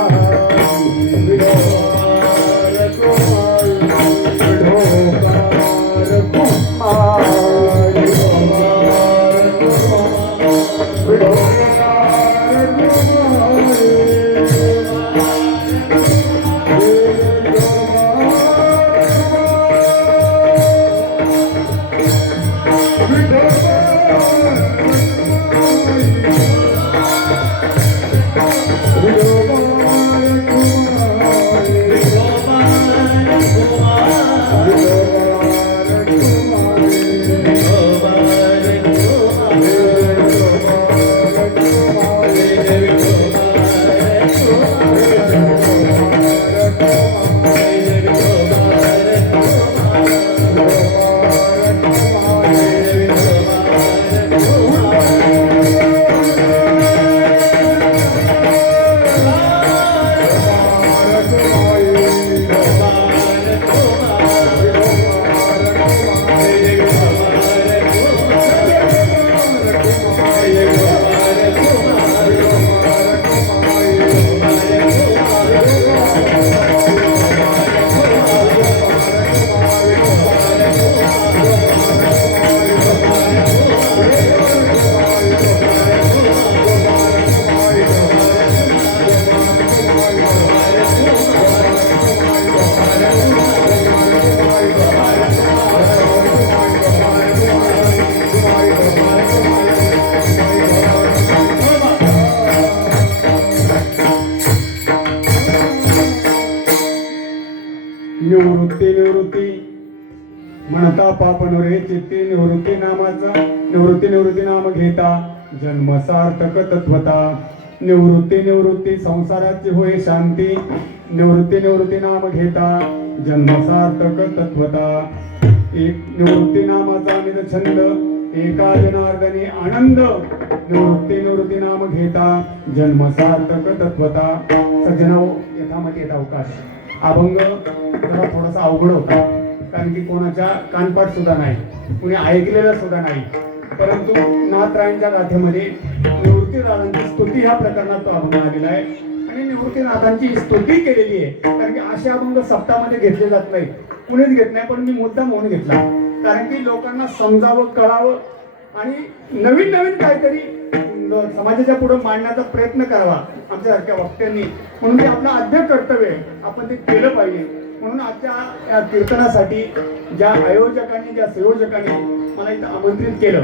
निवृत्ती म्हणता पापनुरे चित्ती निवृत्ती निवृत्ती नाम घेता जन्म सार्थक तत्वता. निवृत्ती संसाराची होय शांती. निवृत्ती नाम घेता जन्म सार्थक तत्वता. एक निवृत्ती नामाचा निज छंद एका जनार्दनी आनंद. निवृत्ती नाम घेता जन्म सार्थक तत्वता. सज्जनाओ, यथामती येत अवकाश. अभंग जरा थोडासा अवघड होता, कारण की कोणाच्या कानपाठ सुद्धा नाही, कुणी ऐकलेलं सुद्धा नाही. परंतु नाथरायांच्या गाथेमध्ये निवृत्तीनाथांची स्तुती ह्या प्रकरणात तो अभंग आलेला आहे, आणि निवृत्तीनाथांची स्तुती केलेली आहे. कारण की असे अभंग सप्ताहामध्ये घेतले जात नाही. कुणीच घेत नाही, पण मी मुद्दाम म्हणून घेतला, कारण की लोकांना समजावं, कळावं आणि नवीन नवीन काहीतरी समाजाच्या पुढे मांडण्याचा प्रयत्न करावा आमच्यासारख्या वक्त्यांनी. म्हणून ते आपलं आद्य कर्तव्य आहे, आपण ते केलं पाहिजे. म्हणून आजच्या या कीर्तनासाठी ज्या आयोजकांनी, ज्या संयोजकांनी मला इथं आमंत्रित केलं,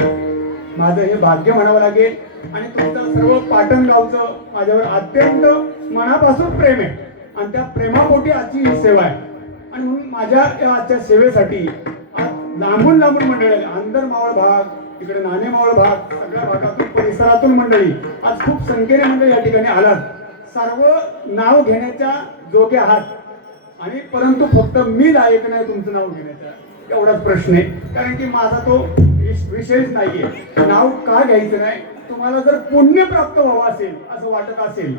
माझं हे भाग्य म्हणावं लागेल. आणि तुमचं सर्व पाटणगावचं माझ्यावर अत्यंत मनापासून प्रेम आहे आणि त्या प्रेमापोटी आजची ही सेवा आहे. आणि म्हणून माझ्या या आजच्या सेवेसाठी आज लांबून लांबून मंडळी आली. आंतरमावळ भाग, तिकडे नाणेमावळ भाग, सगळ्या भागातून, परिसरातून मंडळी, आज खूप संख्येने मंडळी या ठिकाणी आलात. सर्व नाव घेण्याच्या जोगे आहात, आणि परंतु फक्त मी लायक नाही तुमचं नाव घेण्याचा, एवढाच प्रश्न आहे. कारण की माझा तो विषयच नाहीये. नाव का घ्यायचं नाही, तुम्हाला जर पुण्य प्राप्त व्हावं असेल असं वाटत असेल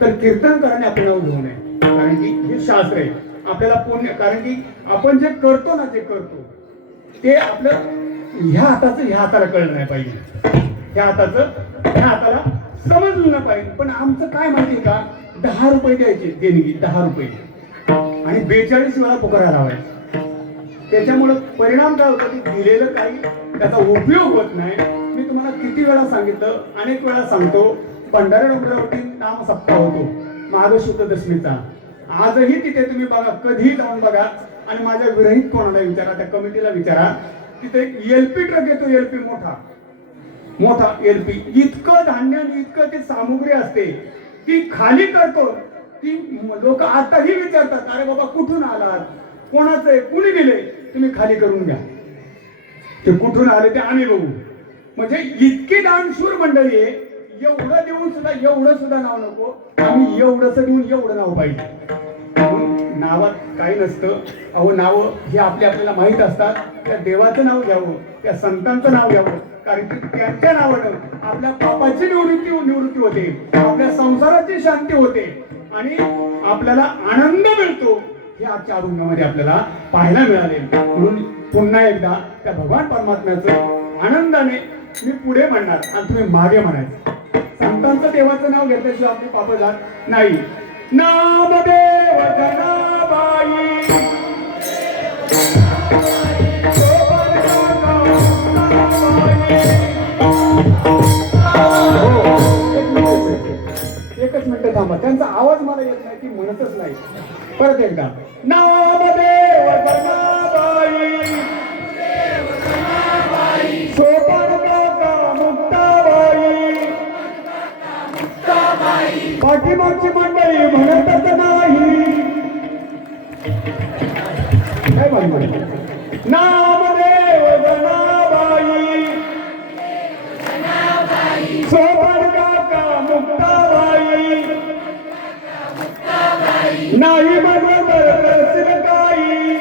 तर कीर्तनकाराने आपलं नाव घेऊ नये, कारण की हे शास्त्र आहे. आपल्याला पुण्य, कारण की आपण जे करतो ना, जे करतो ते आपलं ह्या हाताचं ह्या हाताला कळलं नाही पाहिजे, ह्या हाताचं ह्या हाताला समजलं नाही पाहिजे. पण आमचं काय माहिती का, 10 रुपये द्यायचे देणगी, 10 रुपये, आणि 42 वेळा पुकारा लावायचा. त्याच्यामुळे परिणाम काय होतो की दिलेलं काही त्याचा उपयोग होत नाही. मी तुम्हाला किती वेळा सांगितलं, अनेक वेळा सांगतो, भंडारा डोंगरावरती नाम सप्ताह होतो माघ शुद्ध दशमीचा. आजही तिथे तुम्ही बघा, कधीही जाऊन बघा, आणि माझ्या विरहित कोणाला विचारा, त्या कमिटीला विचारा, तिथे एलपी ट्रक येतो, एलपी मोठा एलपी, इतकं धान्य, इतकं ते सामुग्री असते, ती खाली करतो. ती लोक आताही विचारतात, अरे बाबा कुठून आलात, कोणाचं आहे, कुणी दिले, तुम्ही खाली करून घ्या. ते कुठून आले ते आम्ही बघू. म्हणजे इतकी दानशूर मंडळी आहे. एवढं देऊन सुद्धा, एवढं सुद्धा नाव नको, आम्ही एवढंच देऊन एवढं नाव पाहिजे. नावात काही नसतं. अहो, नाव हे आपल्याला माहीत असतात. त्या देवाचं नाव घ्यावं, त्या संतांचं नाव घ्यावं, कारण की त्यांच्या नावानं आपल्या पापाची निवृत्ती होते, आपल्या संसाराची शांती होते, आणि आपल्याला आनंद मिळतो. हे आजच्या अभंगामध्ये आपल्याला पाहायला मिळाले. म्हणून पुन्हा एकदा त्या भगवान परमात्म्याचं आनंदाने मी पुढे म्हणणार आणि तुम्ही मागे म्हणायचं. संतांचं देवाचं नाव घेतल्याशिवाय आपली पाप जात नाही. नामदेव जनाबाई, एकच मिनिट थांबा, त्यांचा आवाज मला येत नाही, ती म्हणतच नाही. परत एकदा, नामदेव जनाबाई, सोपान काका मुक्ताबाई, पाठीमागची मंडळी म्हणतच नाही. काय म्हणतो, नामदेव जनाबाई, सोपान काका मुक्ताबाई, नाही बरोबर करशील काही,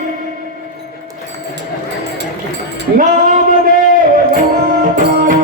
नामदेव जनाबाई,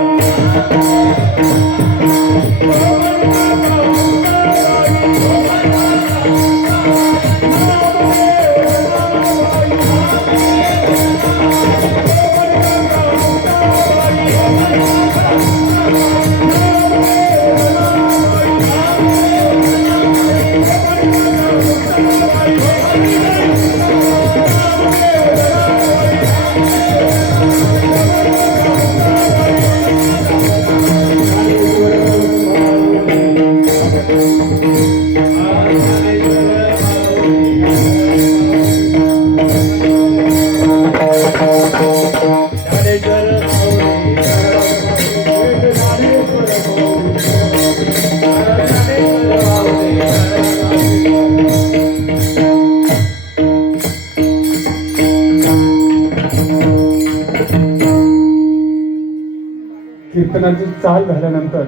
कीर्तनाची चाल झाल्यानंतर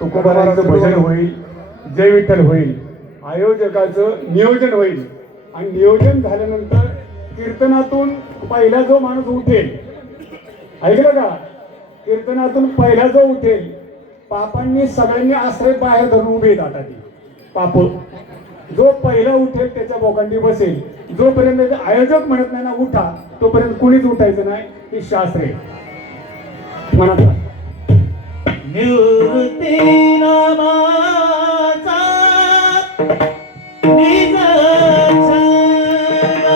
तुकोबाराचं भजन होईल, जय विठ्ठल होईल, आयोजकाचं नियोजन होईल, आणि नियोजन झाल्यानंतर कीर्तनातून पहिला जो माणूस उठेल, ऐकलं का, कीर्तनातून पहिला जो उठेल, पापांनी सगळ्यांनी आश्रय बाहेर धरून उभे येतात. ती पाप जो पहिला उठेल त्याच्या बोकांडी बसेल. जोपर्यंत आयोजक म्हणत नाही ना उठा, तोपर्यंत कुणीच उठायचं नाही. हे शास्त्र आहे. म्हणा निवृत्ती नामाचा निज छंद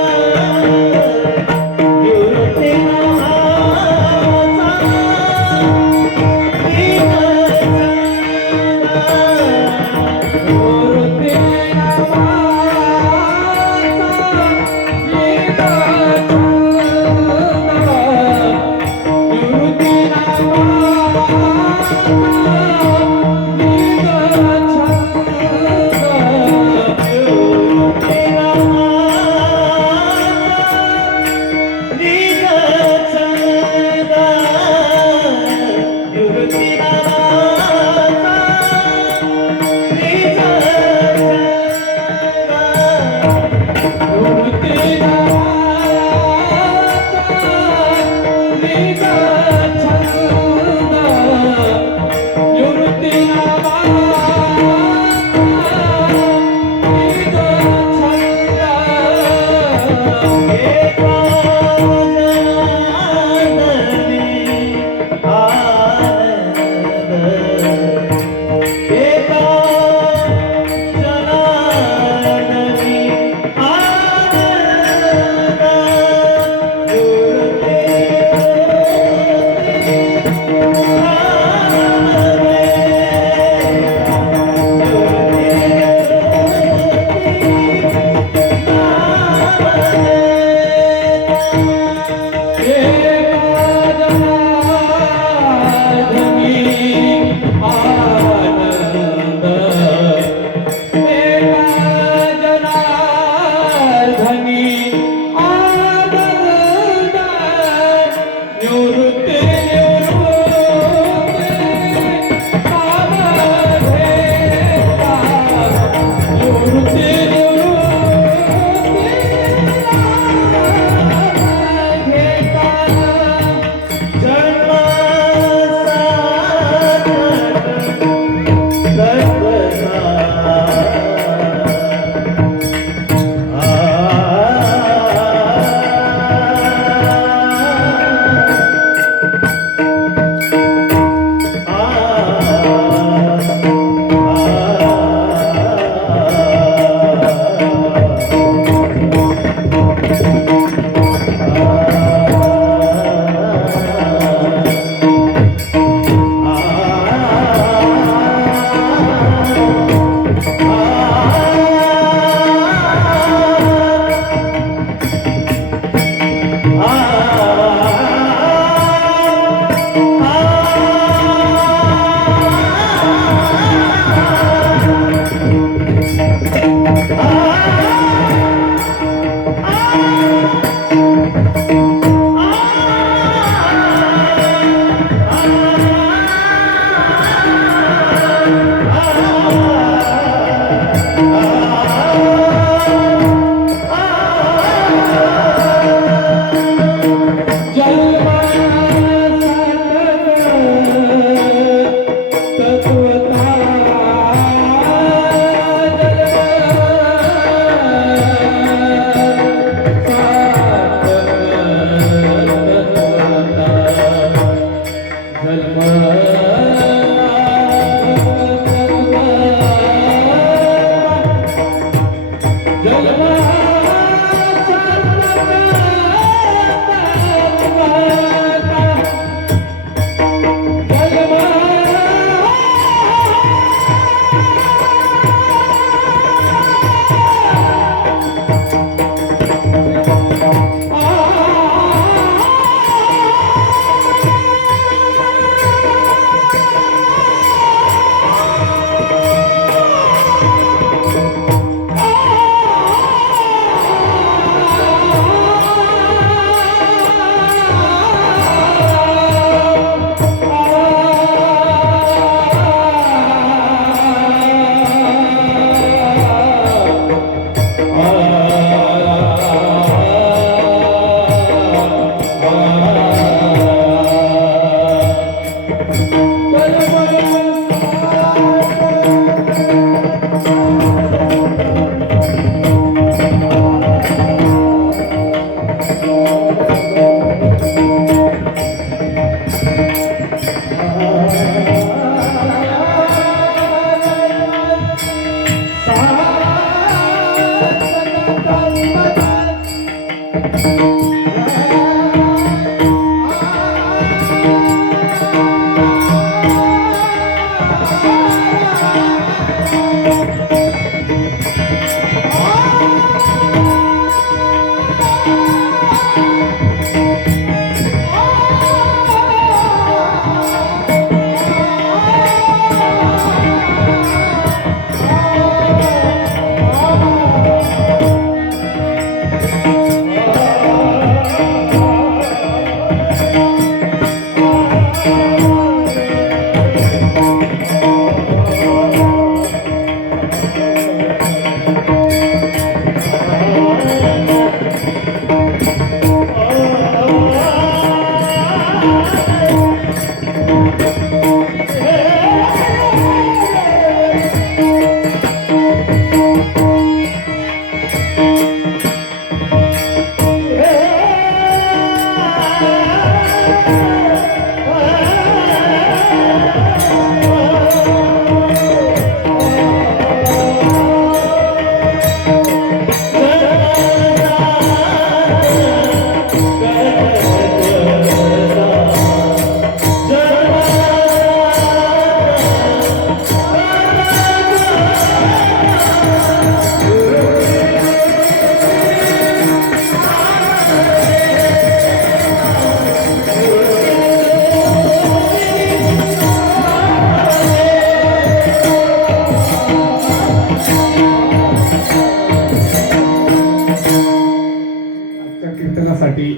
कीर्तनासाठी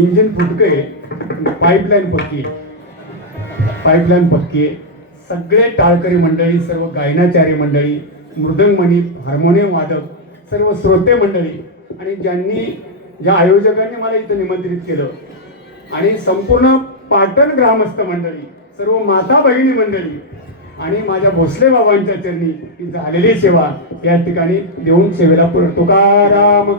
इंजिन फुटके, पाईपलाईन पक्की, सगळे टाळकरी मंडळी, सर्व गायनाचार्य मंडळी, मृदंगमणी, हार्मोनियम वादक, सर्व श्रोते मंडळी आणि ज्या आयोजकांनी मला इथं निमंत्रित केलं आणि संपूर्ण पाटण ग्रामस्थ मंडळी, सर्व माता भगिनी मंडळी आणि माझ्या भोसले बाबांच्या चरणी ही झालेली सेवा या ठिकाणी देऊन सेवेला तुकाराम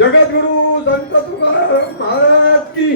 जगद्गुरु संत तुकाराम महाराज की